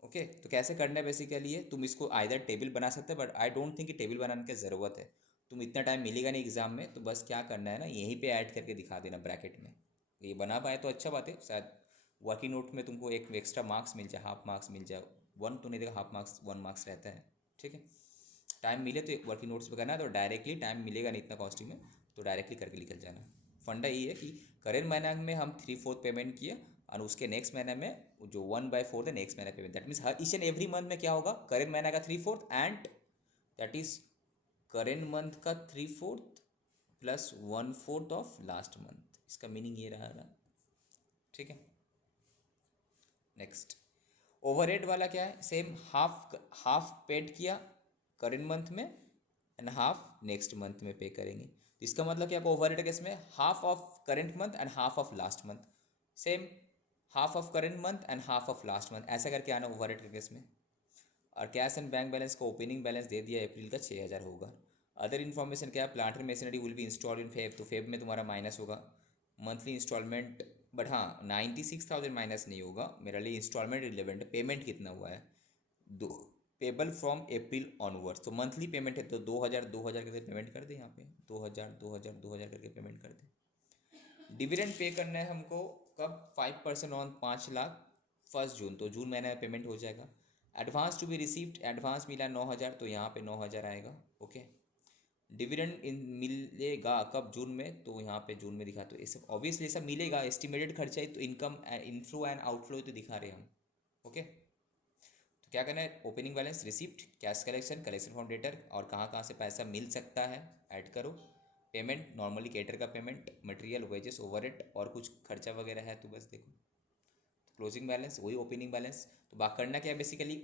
ओके। तो कैसे करना है बेसिकली, ये तुम इसको आइदर टेबल बना सकते हैं, बट आई डोंट थिंक कि टेबल बनाने की ज़रूरत है, तुम इतना टाइम मिलेगा नहीं एग्जाम में, तो बस क्या करना है ना, यहीं पे ऐड करके दिखा देना ब्रैकेट में, ये बना पाए तो अच्छा बात है, शायद वर्किंग नोट में तुमको एक एक्स्ट्रा मार्क्स मिल जाए, हाफ मार्क्स मिल जाए, 1 तो नहीं देगा, हाफ मार्क्स 1 मार्क्स रहता है, ठीक है। टाइम मिले तो वर्किंग नोट्स पर करना है, तो डायरेक्टली टाइम मिलेगा नहीं इतना कॉस्टिंग में, तो डायरेक्टली करके निकल जाना। फंडा यही है कि करेंट महीना में हम 3/4 पेमेंट किए, और उसके नेक्स्ट महीने में जो 1/4 है नेक्स्ट महीने payment, that means her each and every month में क्या होगा, करेंट महीने का 3/4 and that is current month का 3/4 प्लस 1/4 ऑफ लास्ट मंथ। इसका मीनिंग ये रहा ना, ठीक है। नेक्स्ट ओवरहेड वाला क्या है, सेम हाफ हाफ पेड किया करेंट मंथ में एंड हाफ नेक्स्ट मंथ में पे करेंगे। इसका मतलब क्या, ओवरहेड केस में half of current month and half of last month, same half of current month and half of last month, ऐसा करके आना ओवरहेड के केस में। और कैश एंड बैंक बैलेंस को ओपनिंग बैलेंस दे दिया अप्रैल का 6,000 होगा। अदर इन्फॉर्मेशन क्या है, plant and machinery will be install in Feb, तो फेब में तुम्हारा माइनस होगा मंथली इंस्टॉलमेंट, बट हाँ 96,000 माइनस नहीं होगा, मेरे लिए इंस्टॉलमेंट रिलेवेंट है। पेमेंट कितना हुआ है, दो पेबल फ्रॉम अप्रैल ऑनवर्ड्स, तो मंथली पेमेंट है तो 2,000 करके पेमेंट कर दे, यहाँ पे 2,000 करके पेमेंट कर दे। डिविडेंड पे करना है हमको कब, 5% ऑन 5,00,000 1 जून, तो जून महीने में पेमेंट हो जाएगा। Advance to be received, advance मिला 9,000, तो यहाँ पे 9,000 आएगा, ओके। डिविडेंड इन मिलेगा कब, जून में, तो यहाँ पे जून में दिखा, तो ये सब ऑब्वियसली ये सब मिलेगा, एस्टिमेटेड खर्चा है, तो इनकम इनफ्लो एंड आउटफ्लो तो दिखा रहे हैं हम, ओके। तो क्या करना है, opening balance, receipt, cash collection, collection from debtor, और कहाँ कहाँ से पैसा मिल सकता है ऐड करो। पेमेंट नॉर्मली केटर का पेमेंट, मटेरियल, वेजेस, ओवरहेड, और कुछ खर्चा वगैरह है तो बस देखो। क्लोजिंग बैलेंस वही ओपनिंग बैलेंस, तो बात करना क्या है बेसिकली,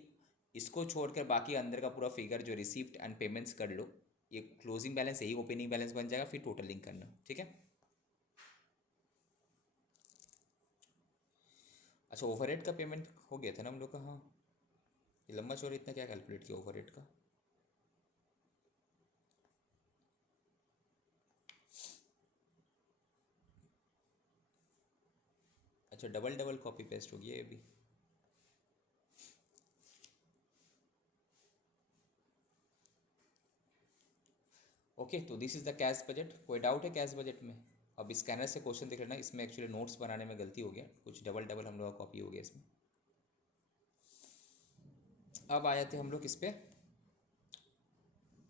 इसको छोड़कर बाकी अंदर का पूरा फिगर जो रिसीप्ट एंड पेमेंट्स कर लो, ये क्लोजिंग बैलेंस यही ओपनिंग बैलेंस बन जाएगा, फिर टोटलिंग करना, ठीक है। अच्छा ओवरहेड का पेमेंट हो गया था ना हम लोग का, हाँ। ये लंबा चौड़ा इतना क्या कैलकुलेट किया ओवरहेड का, अच्छा डबल डबल कॉपी पेस्ट हो गया ये भी। ओके तो this is the cash budget. कोई डाउट है कैश बजट में? अब स्कैनर से क्वेश्चन देख लेना, इसमें एक्चुअली नोट्स बनाने में गलती हो गया, कुछ डबल डबल हम लोग का कॉपी हो गया इसमें। अब आ जाते हम लोग इस पर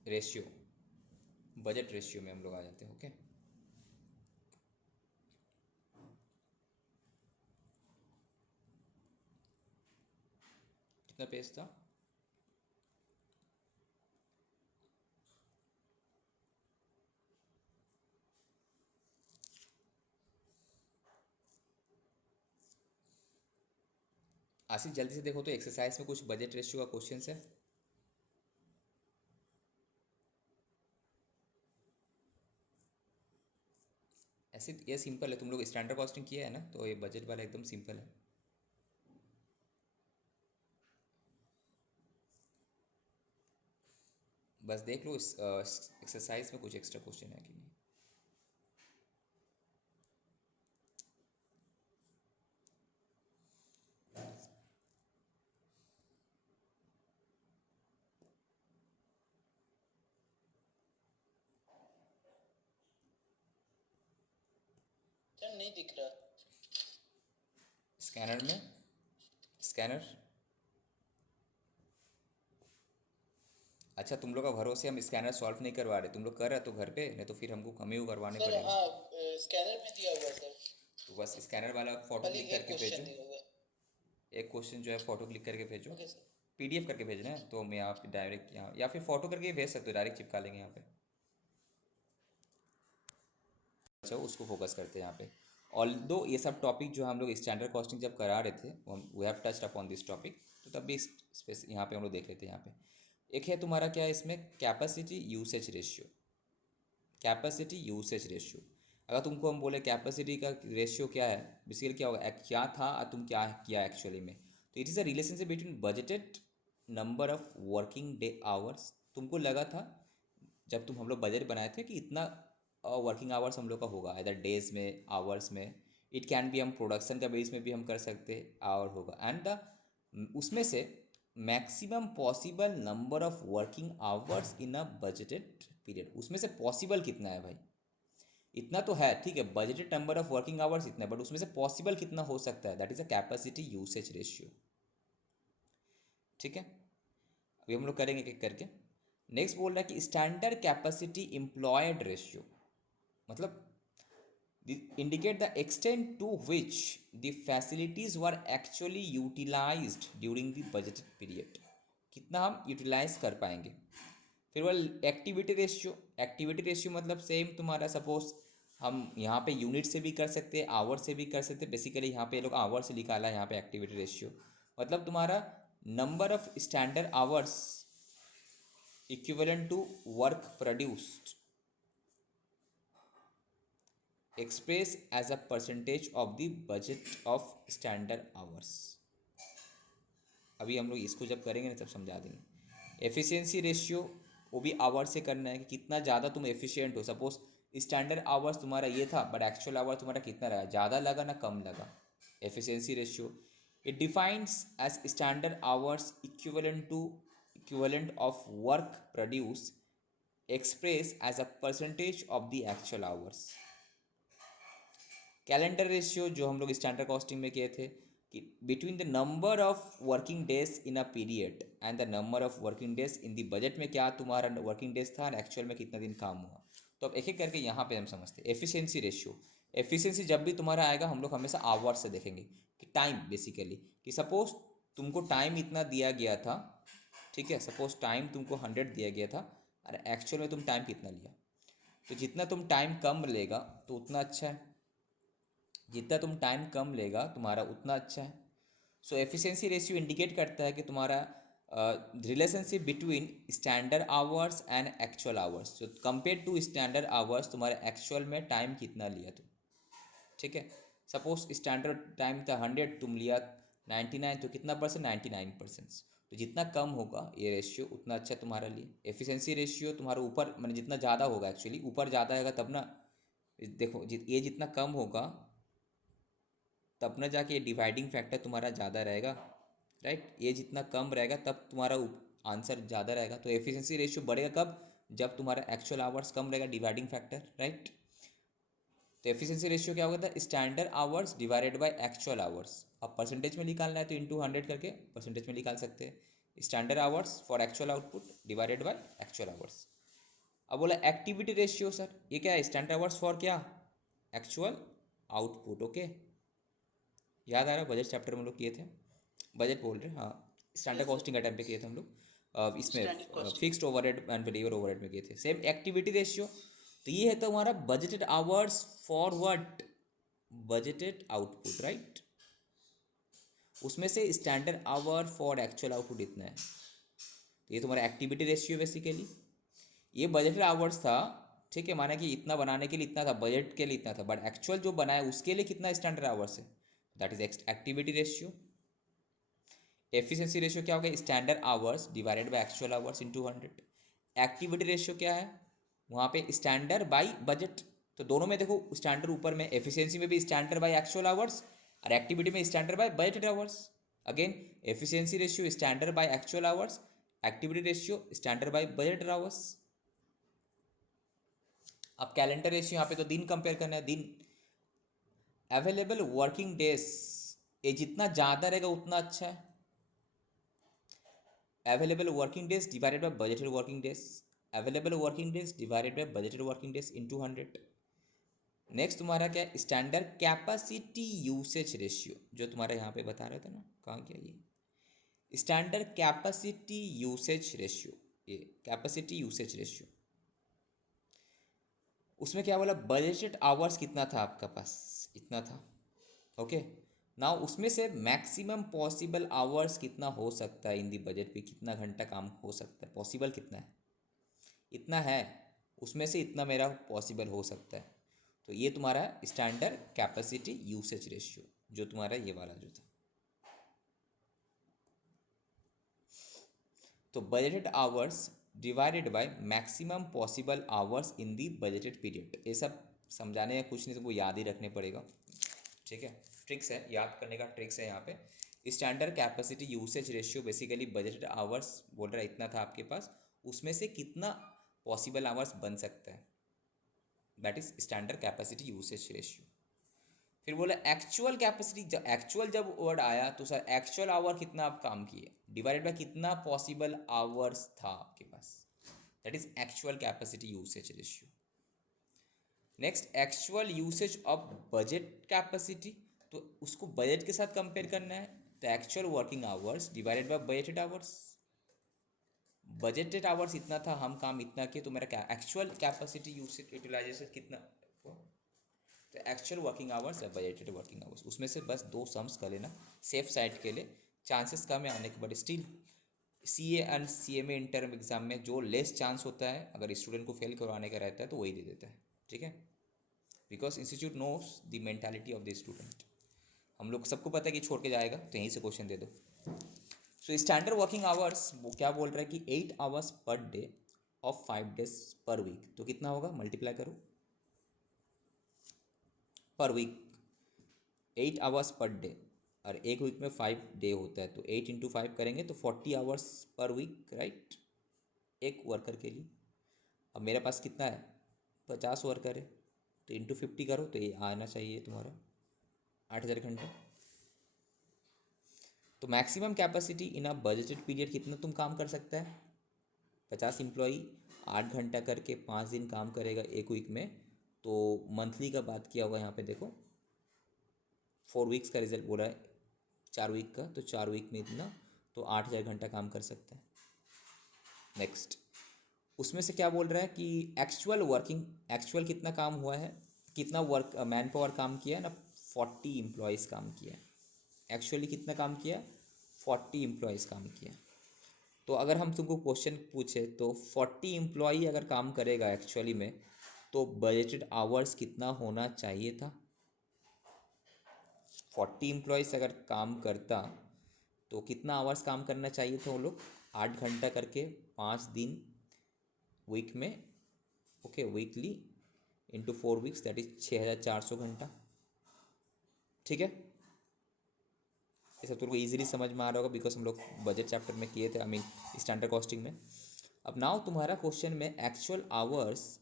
रेशियो, बजट रेशियो में हम लोग आ जाते हैं, ओके। कितना पेज था? आशीष जल्दी से देखो तो एक्सरसाइज में कुछ बजट रेशियो का क्वेश्चन है। ऐसे ये सिंपल है, तुम लोग स्टैंडर्ड कॉस्टिंग किया है ना, तो ये बजट वाला एकदम सिंपल है। बस देख लो इस एक्सरसाइज में कुछ एक्स्ट्रा क्वेश्चन है कि नहीं। सर नहीं दिख रहा। स्कैनर में, स्कैनर, अच्छा तुम लोग का भरोसे हम स्कैनर सॉल्व नहीं करवा रहे, तुम लोग कर रहे तो घर पे, नहीं तो फिर हमको कम ही करवाने सर पड़ेगा। हाँ स्कैनर में दिया हुआ है सर, तो बस स्कैनर वाला फ़ोटो खाली क्लिक एक करके क्वेश्चन भेजो, दिया हुआ है। एक क्वेश्चन जो है फ़ोटो क्लिक करके भेजो, ओके सर। पीडीएफ करके भेजना है तो मैं यहाँ पे डायरेक्ट यहाँ, या फिर फ़ोटो करके भेज सकते हो, डायरेक्ट चिपका लेंगे यहाँ पे। अच्छा उसको फोकस करते हैं यहाँ पे। ऑल्दो ये सब टॉपिक जो हम लोग स्टैंडर्ड कॉस्टिंग जब करा रहे थे, we have touched upon this topic, तो तब भी स्पेस यहाँ पे हम लोग देख लेते हैं। यहाँ पे एक है तुम्हारा क्या है इसमें, capacity usage ratio, capacity usage ratio. अगर तुमको हम बोले कैपेसिटी का रेशियो क्या है, बेसिकली क्या होगा, क्या था और तुम क्या किया एक्चुअली में, तो it is a relationship between budgeted number of working day hours. तुमको लगा था जब तुम हम लोग बजट बनाए थे कि इतना वर्किंग आवर्स हम लोग का होगा, इधर डेज में, आवर्स में, इट कैन बी, हम प्रोडक्शन का बेस में भी हम कर सकते आवर होगा, एंड द उसमें से maximum possible number of working hours in a budgeted period, उसमें से पॉसिबल कितना है भाई, इतना तो है ठीक है, budgeted number of working hours इतना है, बट उसमें से पॉसिबल कितना हो सकता है, that is a capacity usage ratio, ठीक है। अभी हम लोग करेंगे एक एक करके। नेक्स्ट बोल रहा है कि स्टैंडर्ड कैपेसिटी एम्प्लॉयड रेशियो, मतलब indicate the extent to which the facilities were actually utilized during the budgeted period, कितना हम यूटिलाइज कर पाएंगे। फिर वो एक्टिविटी रेशियो, एक्टिविटी रेशियो मतलब सेम तुम्हारा, सपोज हम यहाँ पे यूनिट से भी कर सकते हैं, आवर से भी कर सकते हैं। बेसिकली यहाँ पे लोग आवर से निकाला है, यहाँ पे एक्टिविटी रेशियो मतलब तुम्हारा number of standard hours equivalent to work produced express as a percentage of the budget of standard hours. अभी हम लोग इसको जब करेंगे ना तब समझा देंगे। एफिशिएंसी रेशियो वो भी आवर से करना है कि कितना ज़्यादा तुम एफिशिएंट हो। सपोज स्टैंडर्ड आवर्स तुम्हारा ये था बट एक्चुअल आवर तुम्हारा कितना लगा, ज़्यादा लगा ना कम लगा। Efficiency ratio it defines as standard hours equivalent of work produce express as a percentage of the actual hours. Calendar ratio जो हम लोग स्टैंडर्ड कॉस्टिंग में किए थे कि between the number of working days in a period and the number of working days in the budget में क्या तुम्हारा वर्किंग डेज था और एक्चुअल में कितना दिन काम हुआ। तो अब एक एक करके यहाँ पे हम समझते हैं। एफिशिएंसी रेशियो, एफिशिएंसी जब भी तुम्हारा आएगा हम लोग हमेशा आवर से देखेंगे कि टाइम बेसिकली, कि सपोज तुमको टाइम इतना दिया गया था, ठीक है, सपोज टाइम तुमको 100 दिया गया था और एक्चुअल में तुम टाइम कितना लिया। तो जितना तुम टाइम कम लेगा तो उतना अच्छा है, जितना तुम टाइम कम लेगा तुम्हारा उतना अच्छा है। सो एफिशिएंसी रेशियो इंडिकेट करता है कि तुम्हारा relationship between standard hours and actual hours. जो कंपेयर टू स्टैंडर्ड आवर्स तुम्हारे एक्चुअल में टाइम कितना लिया तुम, ठीक है। सपोज स्टैंडर्ड टाइम था 100, तुम लिया 99, तो कितना परसेंट, 99%। तो जितना कम होगा ये रेशियो उतना अच्छा तुम्हारा लिए। एफिशिएंसी रेशियो तुम्हारा ऊपर मतलब जितना ज़्यादा होगा, एक्चुअली ऊपर ज़्यादा आएगा तब ना, देखो ये जितना कम होगा तब ना जाके ये डिवाइडिंग फैक्टर तुम्हारा ज़्यादा रहेगा, राइट। ये जितना कम रहेगा तब तुम्हारा आंसर ज़्यादा रहेगा। तो एफिशिएंसी रेशियो बढ़ेगा कब, जब तुम्हारा एक्चुअल आवर्स कम रहेगा, डिवाइडिंग फैक्टर, राइट। तो एफिशिएंसी रेशियो क्या होगा था, standard hours divided bye actual hours. अब परसेंटेज में निकालना है तो इंटू 100 करके परसेंटेज में निकाल सकते हैं। Standard hours for actual output divided bye actual hours. अब बोला एक्टिविटी रेशियो, सर ये क्या है, स्टैंडर्ड आवर्स फॉर क्या, एक्चुअल आउटपुट। ओके, याद आ रहा, बजट चैप्टर में हम लोग किए थे, बजट बोल रहे हैं हाँ, स्टैंडर्ड कॉस्टिंग का टाइम पे किए थे हम लोग। स्टैंडर्ड इसमें costing. Fixed overhead and variable overhead में किए थे। सेम एक्टिविटी रेशियो, तो ये है तो हमारा budgeted hours for what, budgeted output, right. उसमें से standard hour for actual output इतना है, तो ये तुम्हारा एक्टिविटी रेशियो बेसिकली। ये बजटेड आवर्स था, ठीक है, माना कि इतना बनाने के लिए इतना था, बजट के लिए इतना था, बट एक्चुअल जो बनाया उसके लिए कितना स्टैंडर्ड आवर्स है, that is activity ratio. Efficiency ratio क्या होगा, standard hours divided bye actual hours into 100। Activity ratio क्या है, वहाँ पे स्टैंडर्ड बाय बजट। तो दोनों में देखो, स्टैंडर्ड ऊपर में, एफिशिएंसी में भी स्टैंडर्ड बाय एक्चुअल आवर्स और एक्टिविटी में standard by budgeted hours. Again efficiency ratio standard by actual hours, activity ratio standard by budgeted hours. अब कैलेंडर रेशियो, यहाँ पे तो दिन कंपेयर करना है, दिन अवेलेबल वर्किंग डेज, ये जितना ज़्यादा रहेगा उतना अच्छा है। Available working days divided by budgeted working days, available working days divided by budgeted working days into 100। Next तुम्हारा क्या है, स्टैंडर्ड कैपेसिटी यूसेज रेशियो, जो तुम्हारा यहाँ पे बता रहे थे ना, कहाँ क्या ये स्टैंडर्ड कैपेसिटी यूसेज रेशियो, ये कैपेसिटी यूसेज रेशियो। उसमें क्या बोला, बजटेड आवर्स कितना था आपका पास, इतना था, ओके। नाउ उसमें से मैक्सिमम पॉसिबल आवर्स कितना हो सकता है इन दी बजट पे, कितना घंटा काम हो सकता है, पॉसिबल कितना है, इतना है, उसमें से इतना मेरा पॉसिबल हो सकता है। तो ये तुम्हारा स्टैंडर्ड कैपेसिटी यूसेज रेशियो, जो तुम्हारा ये वाला जो था। तो budgeted hours divided by maximum possible hours in the budgeted period, ये सब समझाने का कुछ नहीं, तुमको याद ही रखने पड़ेगा, ठीक है। ट्रिक्स है, याद करने का ट्रिक्स है यहाँ पे। Standard capacity usage ratio basically budgeted hours बोल रहा है इतना था आपके पास, उसमें से कितना पॉसिबल आवर्स बन सकता है, that is standard capacity usage ratio. फिर बोला एक्चुअल कैपेसिटी, जब एक्चुअल जब वर्ड आया तो सर एक्चुअल आवर कितना आप काम किए डिवाइडेड बाय कितना पॉसिबल आवर्स था आपके पास, that is actual capacity usage ratio. Next actual usage of budget capacity, तो उसको बजट के साथ कंपेयर करना है, तो actual working hours divided by budgeted hours. Budgeted hours इतना था, हम काम इतना किए, तो मेरा एक्चुअल कैपेसिटी यूसेज यूटिलाइजेशन कितना, तो एक्चुअल वर्किंग आवर्स है बजटेड वर्किंग आवर्स, उसमें से बस दो सम्स कर लेना सेफ साइड के लिए, चांसेस कम है आने के, but still C A and C M A inter exam में जो लेस चांस होता है अगर स्टूडेंट को फेल करवाने का रहता है तो वही दे देता है, ठीक है, because institute knows the mentality of the student. हम लोग सबको पता है कि छोड़ के जाएगा, तो यहीं से क्वेश्चन दे दो। सो स्टैंडर्ड वर्किंग आवर्स वो क्या बोल रहा है कि 8 hours per day of 5 days per week, तो कितना होगा, मल्टीप्लाई करो, पर वीक 8 आवर्स पर डे, और एक वीक में 5 डे होता है, तो 8 × 5 करेंगे तो 40 आवर्स पर वीक, राइट, एक वर्कर के लिए। अब मेरे पास कितना है, 50 वर्कर है, तो × 50 करो तो ये आना चाहिए तुम्हारा 8,000 घंटे। तो maximum capacity in a budgeted period कितना तुम काम कर सकता है, 50 एम्प्लॉई 8 घंटा करके 5 दिन काम करेगा एक वीक में, तो मंथली का बात किया हुआ यहाँ पे देखो, 4 वीक्स का रिजल्ट बोला है, 4 वीक का, तो 4 वीक में इतना, तो 8,000 घंटा काम कर सकता है। नेक्स्ट उसमें से क्या बोल रहा है कि एक्चुअल वर्किंग, एक्चुअल कितना काम हुआ है, कितना वर्क मैन पावर काम किया है ना, 40 एम्प्लॉयज़ काम किया है, एक्चुअली कितना काम किया, 40 एम्प्लॉयज़ काम किया। तो अगर हम तुमको क्वेश्चन पूछे तो 40 एम्प्लॉई अगर काम करेगा एक्चुअली में, तो बजटेड आवर्स कितना होना चाहिए था, 40 एम्प्लॉयज़ अगर काम करता तो कितना आवर्स काम करना चाहिए था वो लोग, 8 घंटा करके 5 दिन वीक में, okay, weekly into 4 weeks, that is 6,400 घंटा, ठीक है। ये सब तुमको ईजिली समझ में आ रहा होगा बिकॉज हम लोग बजट चैप्टर में किए थे, आई मीन स्टैंडर्ड कॉस्टिंग में। अब नाउ तुम्हारा क्वेश्चन में actual hours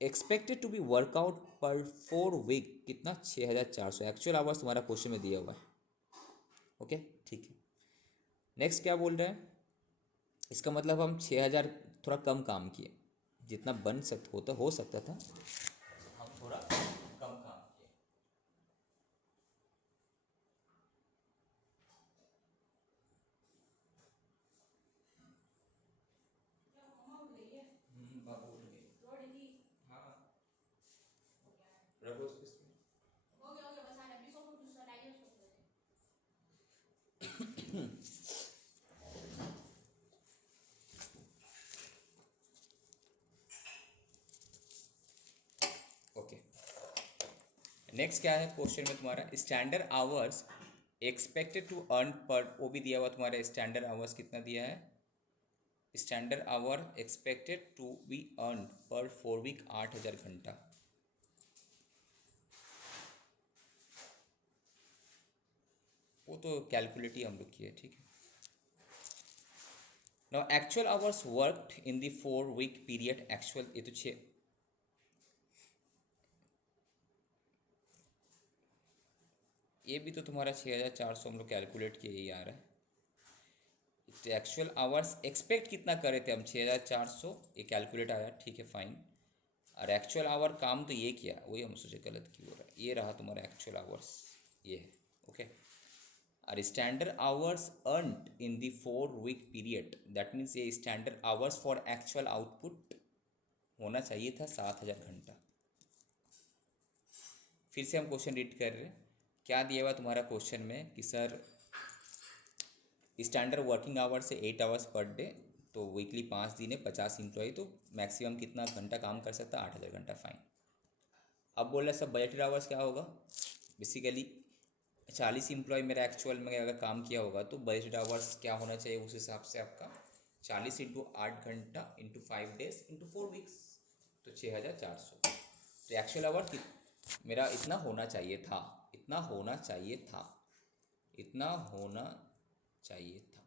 expected to be work out per 4 week कितना, 6,400 एक्चुअल आवर्स तुम्हारा क्वेश्चन में दिया हुआ है, ओके, ठीक है। नेक्स्ट क्या बोल रहा है, इसका मतलब हम 6,000 थोड़ा कम काम किए, जितना बन सकता होता हो सकता था हम थोड़ा कम काम किए। बाबू उठ गए, हाँ रखो उसको इसमें। ओके, नेक्स्ट क्या है क्वेश्चन में तुम्हारा, standard hours expected to earn per, वो भी दिया हुआ तुम्हारा, स्टैंडर्ड आवर्स कितना दिया है, standard hour expected to be earn per 4 week 8,000 घंटा। वो तो कैलकुलेट ही हम लोग किए, ठीक है। Now actual hours worked in the 4 week period, actual ये तो 6, ये भी तो तुम्हारा 6,400 हम लोग कैलकुलेट किए ही आ रहा है। एक्चुअल आवर्स एक्सपेक्ट कितना करे थे हम, 6,400, ये कैलकुलेट आया, ठीक है फाइन। और एक्चुअल आवर काम तो ये किया, वही हम सोचे गलत क्यों हो रहा है, ये रहा तुम्हारा एक्चुअल आवर्स, ये है, ओके। और standard hours earned in the 4 week period, that means ये standard hours for actual output होना चाहिए था 7,000 घंटा। फिर से हम क्वेश्चन रीड कर रहे हैं, क्या दिया हुआ तुम्हारा क्वेश्चन में कि सर स्टैंडर्ड वर्किंग आवर से 8 आवर्स पर डे, तो वीकली 5 दिन है, 50 एम्प्लॉई, तो मैक्सिमम कितना घंटा काम कर सकता है, 8,000 घंटा, फाइन। अब बोल रहा है सब बजटेड आवर्स क्या होगा, बेसिकली 40 एम्प्लॉय मेरा एक्चुअल में अगर काम किया होगा तो बजटेड आवर्स क्या होना चाहिए, उस हिसाब से आपका 40 × 8 घंटा × 5 डेज × 4 वीक्स, तो 6,400। तो एक्चुअल आवर मेरा इतना होना चाहिए था, इतना होना चाहिए था, इतना होना चाहिए था।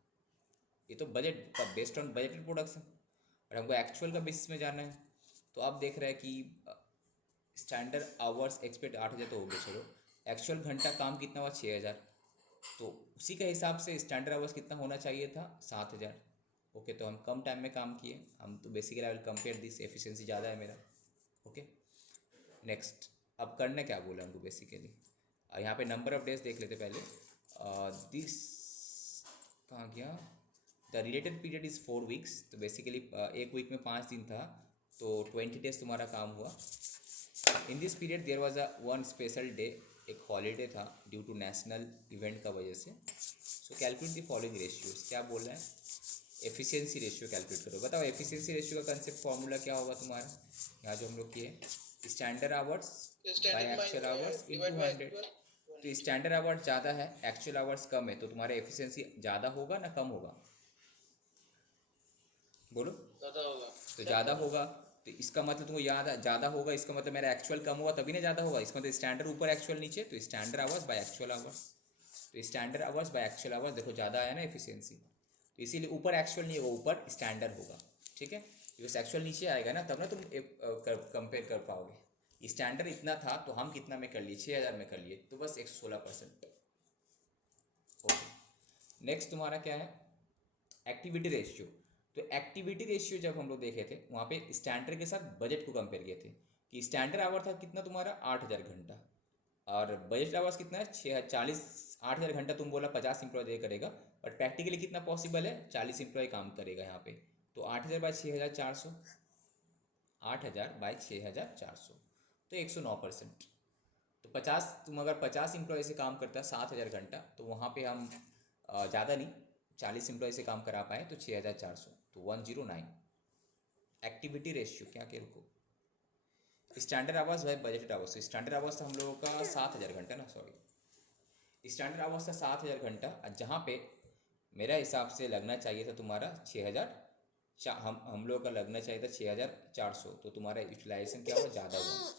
ये तो budget based on budgeted production, और हमको एक्चुअल का बेसिस में जाना है। तो आप देख रहे हैं कि स्टैंडर्ड आवर्स एक्सपेक्ट 8,000 तो हो गया, चलो एक्चुअल घंटा काम कितना हुआ, 6,000, तो उसी के हिसाब से स्टैंडर्ड आवर्स कितना होना चाहिए था, 7,000। ओके, तो हम कम टाइम में काम किए, हम तो basically I will compare this, efficiency ज़्यादा है मेरा, ओके। नेक्स्ट अब करना क्या बोला हमको बेसिकली, यहाँ पे नंबर ऑफ डेज देख लेते पहले। दिस कहाँ गया, the related period is 4 weeks, तो बेसिकली एक वीक में 5 दिन था, तो 20 डेज तुम्हारा काम हुआ। In this period there was a one special day, एक हॉलीडे था ड्यू टू नेशनल इवेंट का वजह से। So calculate the following ratios, क्या बोल रहे हैं, एफिशिएंसी रेशियो कैलकुलेट करो। बताओ एफिशिएंसी रेशियो का कंसेप्ट फॉर्मूला क्या होगा तुम्हारा, यहाँ जो हम लोग किए, standard hours by actual hours into 100। तो स्टैंडर्ड आवर्स ज़्यादा है, एक्चुअल आवर्स कम है, तो तुम्हारा एफिशिएंसी ज़्यादा होगा ना कम होगा, बोलो। ज़्यादा होगा। तो ज़्यादा होगा, तो इसका मतलब तुमको याद है ज़्यादा होगा, इसका मतलब मेरा एक्चुअल कम होगा तभी ना ज़्यादा होगा, इसका मतलब स्टैंडर्ड ऊपर एक्चुअल नीचे, तो standard hours by actual hours. तो standard hours by actual hours देखो ज़्यादा आया ना एफिशिएंसी, तो इसीलिए ऊपर एक्चुअल नहीं होगा, ऊपर स्टैंडर्ड होगा, ठीक है। बस एक्चुअल नीचे आएगा ना, तब ना तुम कंपेयर कर पाओगे। स्टैंडर्ड इतना था तो हम कितना में कर लिए, 6000 में कर लिए, तो बस 116%। ओके, नेक्स्ट तुम्हारा क्या है, एक्टिविटी रेशियो। तो एक्टिविटी रेशियो जब हम लोग देखे थे वहाँ पे स्टैंडर्ड के साथ बजट को कंपेयर किए थे, कि स्टैंडर्ड आवर था कितना तुम्हारा 8000 घंटा, और बजट आवर्स कितना है 40, 8000 घंटा तुम बोला 50 इंप्लॉय दे करेगा, बट प्रैक्टिकली कितना पॉसिबल है, 40 इंप्लॉय काम करेगा यहाँ पे। तो 8000 बाई 6400, 8000 बाई 6400, तो 109%। तो 50, तुम अगर 50 इंप्लॉय से काम करता है 7000 घंटा, तो वहाँ पे हम ज़्यादा नहीं 40 इंप्लॉय से काम करा पाए, तो 6400, तो 109। एक्टिविटी रेशियो क्या के रुको, standard hours bye budget hours. Standard hours था हम लोगों का 7000 घंटा ना, सॉरी, स्टैंडर्ड आवर्स था 7000 घंटा, जहाँ पे मेरा हिसाब से लगना चाहिए था तुम्हारा 6000, हम लोगों का लगना चाहिए था 6400, तो तुम्हारा यूटिलाइजेशन क्या हुआ, ज़्यादा हुआ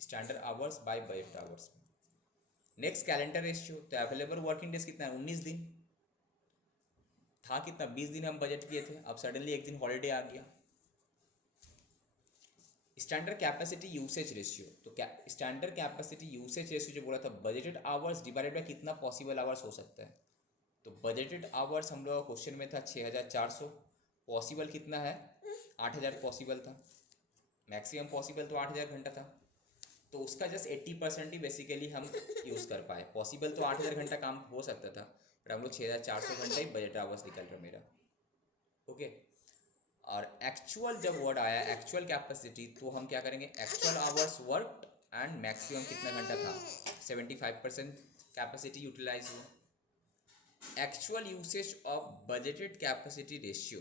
standard hours bye budget hours. Next calendar ratio, तो अवेलेबल वर्किंग डेज कितना है, 19 दिन था, कितना 20 दिन हम बजट किए थे, अब सडनली एक दिन हॉलीडे आ गया। स्टैंडर्ड कैपेसिटी यूसेज रेशियो, तो क्या स्टैंडर्ड कैपेसिटी यूसेज रेशियो जो बोला था, बजटेड आवर्स डिवाइडेड बाय कितना पॉसिबल आवर्स हो सकता है, तो बजटेड आवर्स हम लोग का क्वेश्चन में था 6400, पॉसिबल कितना है 8000 पॉसिबल था, मैक्सिमम पॉसिबल तो 8000 घंटा था, तो उसका जस्ट 80% ही बेसिकली हम यूज़ कर पाए। पॉसिबल तो 8000 घंटा काम हो सकता था, पर हम लोग 6400 घंटा ही बजट आवर्स निकल रहा मेरा। ओके, और एक्चुअल जब वर्ड आया एक्चुअल कैपेसिटी, तो हम क्या करेंगे, actual hours work and maximum कितना घंटा था, 75% कैपेसिटी यूटिलाइज हुआ। Actual usage of budgeted capacity ratio,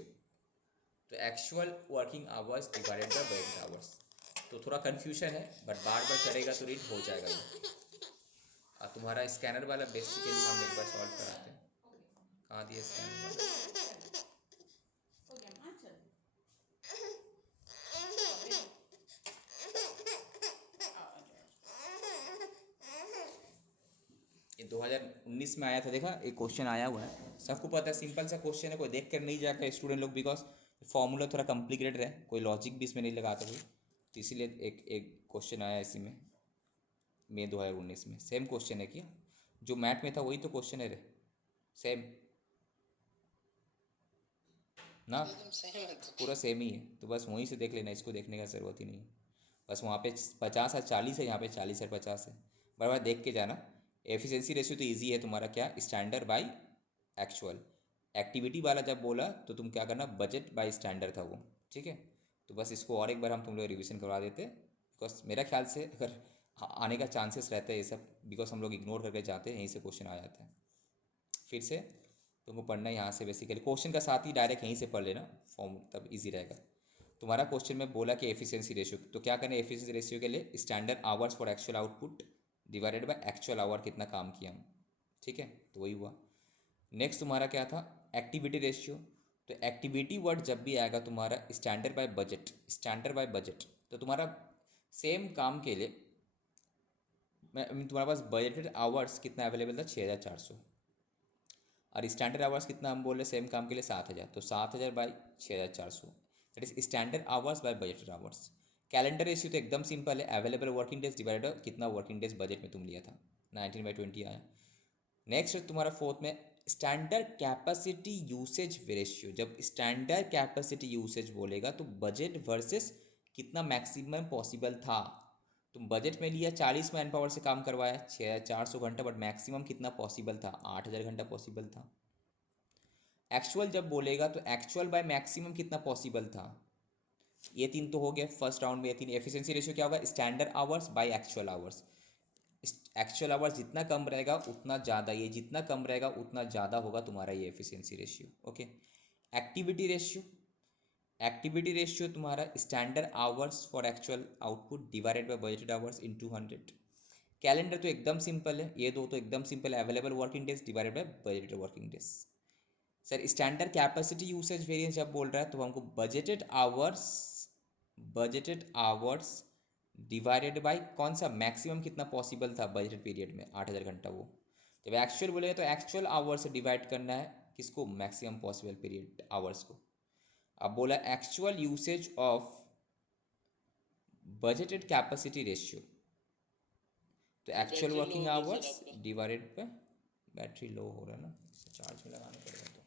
तो actual working hours divided by budgeted hours, तो थोड़ा कन्फ्यूजन है, बट बार बार करेगा तो रीड हो जाएगा ये। तुम्हारा स्कैनर वाला बेसिकली हम एक बार सॉल्व कराते हैं, कहाँ दिया स्कैनर वाला, ये 2019 में आया था, देखा एक क्वेश्चन आया हुआ है, सबको पता है सिंपल सा क्वेश्चन है, कोई देख कर नहीं जाएगा स्टूडेंट लोग, बिकॉज फॉर्मूला थोड़ा कॉम्प्लिकेटेड है, कोई लॉजिक भी इसमें नहीं लगाता कोई, तो इसीलिए एक एक क्वेश्चन आया इसी में, मई 2019 में सेम क्वेश्चन है, क्या जो मैथ में था वही तो क्वेश्चन है रे, सेम ना, एकदम सही है तो। पूरा सेम ही है, तो बस वहीं से देख लेना, इसको देखने का ज़रूरत ही नहीं है, बस वहाँ पे 50 है 40 है, यहाँ पे 40 है 50 है, बार बार देख के जाना। एफिशिएंसी रेशियो तो इजी है तुम्हारा, क्या स्टैंडर्ड बाई एक्चुअल। एक्टिविटी वाला जब बोला तो तुम क्या करना, बजट बाई स्टैंडर्ड था वो, ठीक है। तो बस इसको और एक बार हम तुम लोग रिविज़न करवा देते, बिकॉज मेरा ख्याल से अगर आने का चांसेस रहता है ये सब, बिकॉज हम लोग इग्नोर करके जाते हैं, यहीं से क्वेश्चन आ जाता है। फिर से तुमको पढ़ना है यहाँ से, बेसिकली क्वेश्चन का साथ ही डायरेक्ट यहीं से पढ़ लेना फॉर्म, तब इजी रहेगा। तुम्हारा क्वेश्चन में बोला कि एफिशिएंसी रेशियो, तो क्या करें एफिशिएंसी रेशियो के लिए, standard hours for actual output divided by actual hour, कितना काम किया हम, ठीक है, तो वही हुआ। नेक्स्ट तुम्हारा क्या था, एक्टिविटी रेशियो, तो एक्टिविटी वर्ड जब भी आएगा तुम्हारा standard by budget, standard by budget, तो तुम्हारा सेम काम के लिए तुम्हारे पास बजटेड आवर्स कितना अवेलेबल था 6400, और स्टैंडर्ड आवर्स कितना हम बोल रहे सेम काम के लिए 7000, तो 7000 by 6400, that is standard hours bye budgeted hours. Calendar ratio तो एकदम सिंपल है, अवेलेबल वर्किंग डेज डिवाइडेड कितना वर्किंग डेज बजट में तुम लिया था, 19/20 आया। नेक्स्ट तुम्हारा फोर्थ में स्टैंडर्ड कैपेसिटी यूसेज रेशियो, जब स्टैंडर्ड कैपेसिटी यूसेज बोलेगा तो बजट वर्सेस कितना मैक्सिमम पॉसिबल था। तुम बजट में लिया 40 मैन पावर से काम करवाया 400 घंटा, बट मैक्सिमम कितना पॉसिबल था, 8000 घंटा पॉसिबल था। एक्चुअल जब बोलेगा तो एक्चुअल बाय मैक्सिमम कितना पॉसिबल था। ये तीन तो हो गया फर्स्ट राउंड में, ये तीन। एफिशिएंसी रेशियो क्या होगा, standard hours by actual hours. Actual hours जितना कम रहेगा उतना ज़्यादा, ये जितना कम रहेगा उतना ज़्यादा होगा तुम्हारा ये efficiency ratio. Okay, activity ratio, activity ratio तुम्हारा standard hours for actual output divided by budgeted hours into 100। Calendar तो एकदम सिंपल है, ये दो तो एकदम सिंपल है, available working days divided by budgeted working days. Sir standard capacity usage variance जब बोल रहा है तो हमको बजटेड आवर्स डिवाइडेड बाय कौन सा, मैक्सिमम कितना पॉसिबल था बजटेड पीरियड में 8000 घंटा। वो जब एक्चुअल बोलेगा तो एक्चुअल आवर्स से डिवाइड करना है किसको, मैक्सिमम पॉसिबल पीरियड आवर्स को। अब बोला actual usage of budgeted capacity ratio, तो एक्चुअल बैटरी लो वर्किंग हो गई सर आवर्स आपका। डिवाइडेड बाय, बैटरी लो हो रहा है ना, चार्ज में लगाना पड़ेगा तो।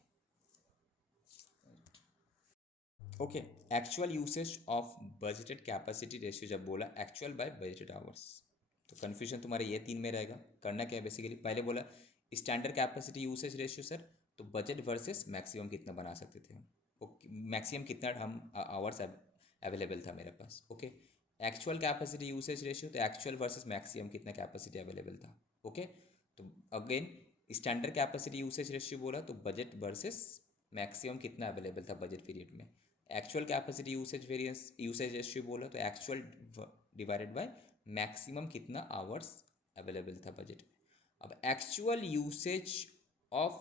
Okay, actual usage of budgeted capacity ratio जब बोला एक्चुअल बाय बजटेड आवर्स, तो कन्फ्यूजन तुम्हारे ये तीन में रहेगा। करना क्या है बेसिकली, पहले बोला standard capacity usage ratio sir, तो बजट वर्सेस मैक्सिमम कितना बना सकते थे हम। ओके, मैक्सिमम कितना हम आवर्स अवेलेबल था मेरे पास। Okay, actual capacity usage ratio, तो एक्चुअल वर्सेस मैक्सिमम कितना कैपेसिटी अवेलेबल था। ओके, तो again standard capacity usage ratio बोला तो बजट वर्सेस मैक्सिमम कितना अवेलेबल था बजट पीरियड में। एक्चुअल कैपेसिटी यूसेज रेशियो बोला तो एक्चुअल डिवाइडेड बाय मैक्सिमम कितना आवर्स अवेलेबल था बजट में। अब actual usage of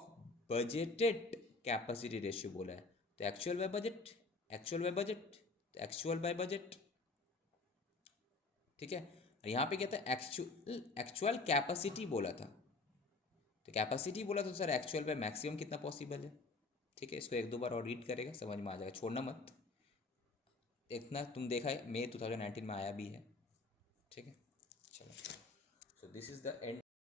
budgeted capacity ratio बोला है तो actual by budget, actual by budget, तो एक्चुअल बाय बजट। ठीक है, और यहाँ पे क्या था, एक्चुअल कैपेसिटी बोला था, तो कैपेसिटी बोला तो सर एक्चुअल बाय मैक्सिमम कितना पॉसिबल है। ठीक है, इसको एक दो बार और रीड करेगा समझ में आ जाएगा, छोड़ना मत। इतना तुम देखा है, मई 2019 में आया भी है। ठीक है, चलो, so this is the end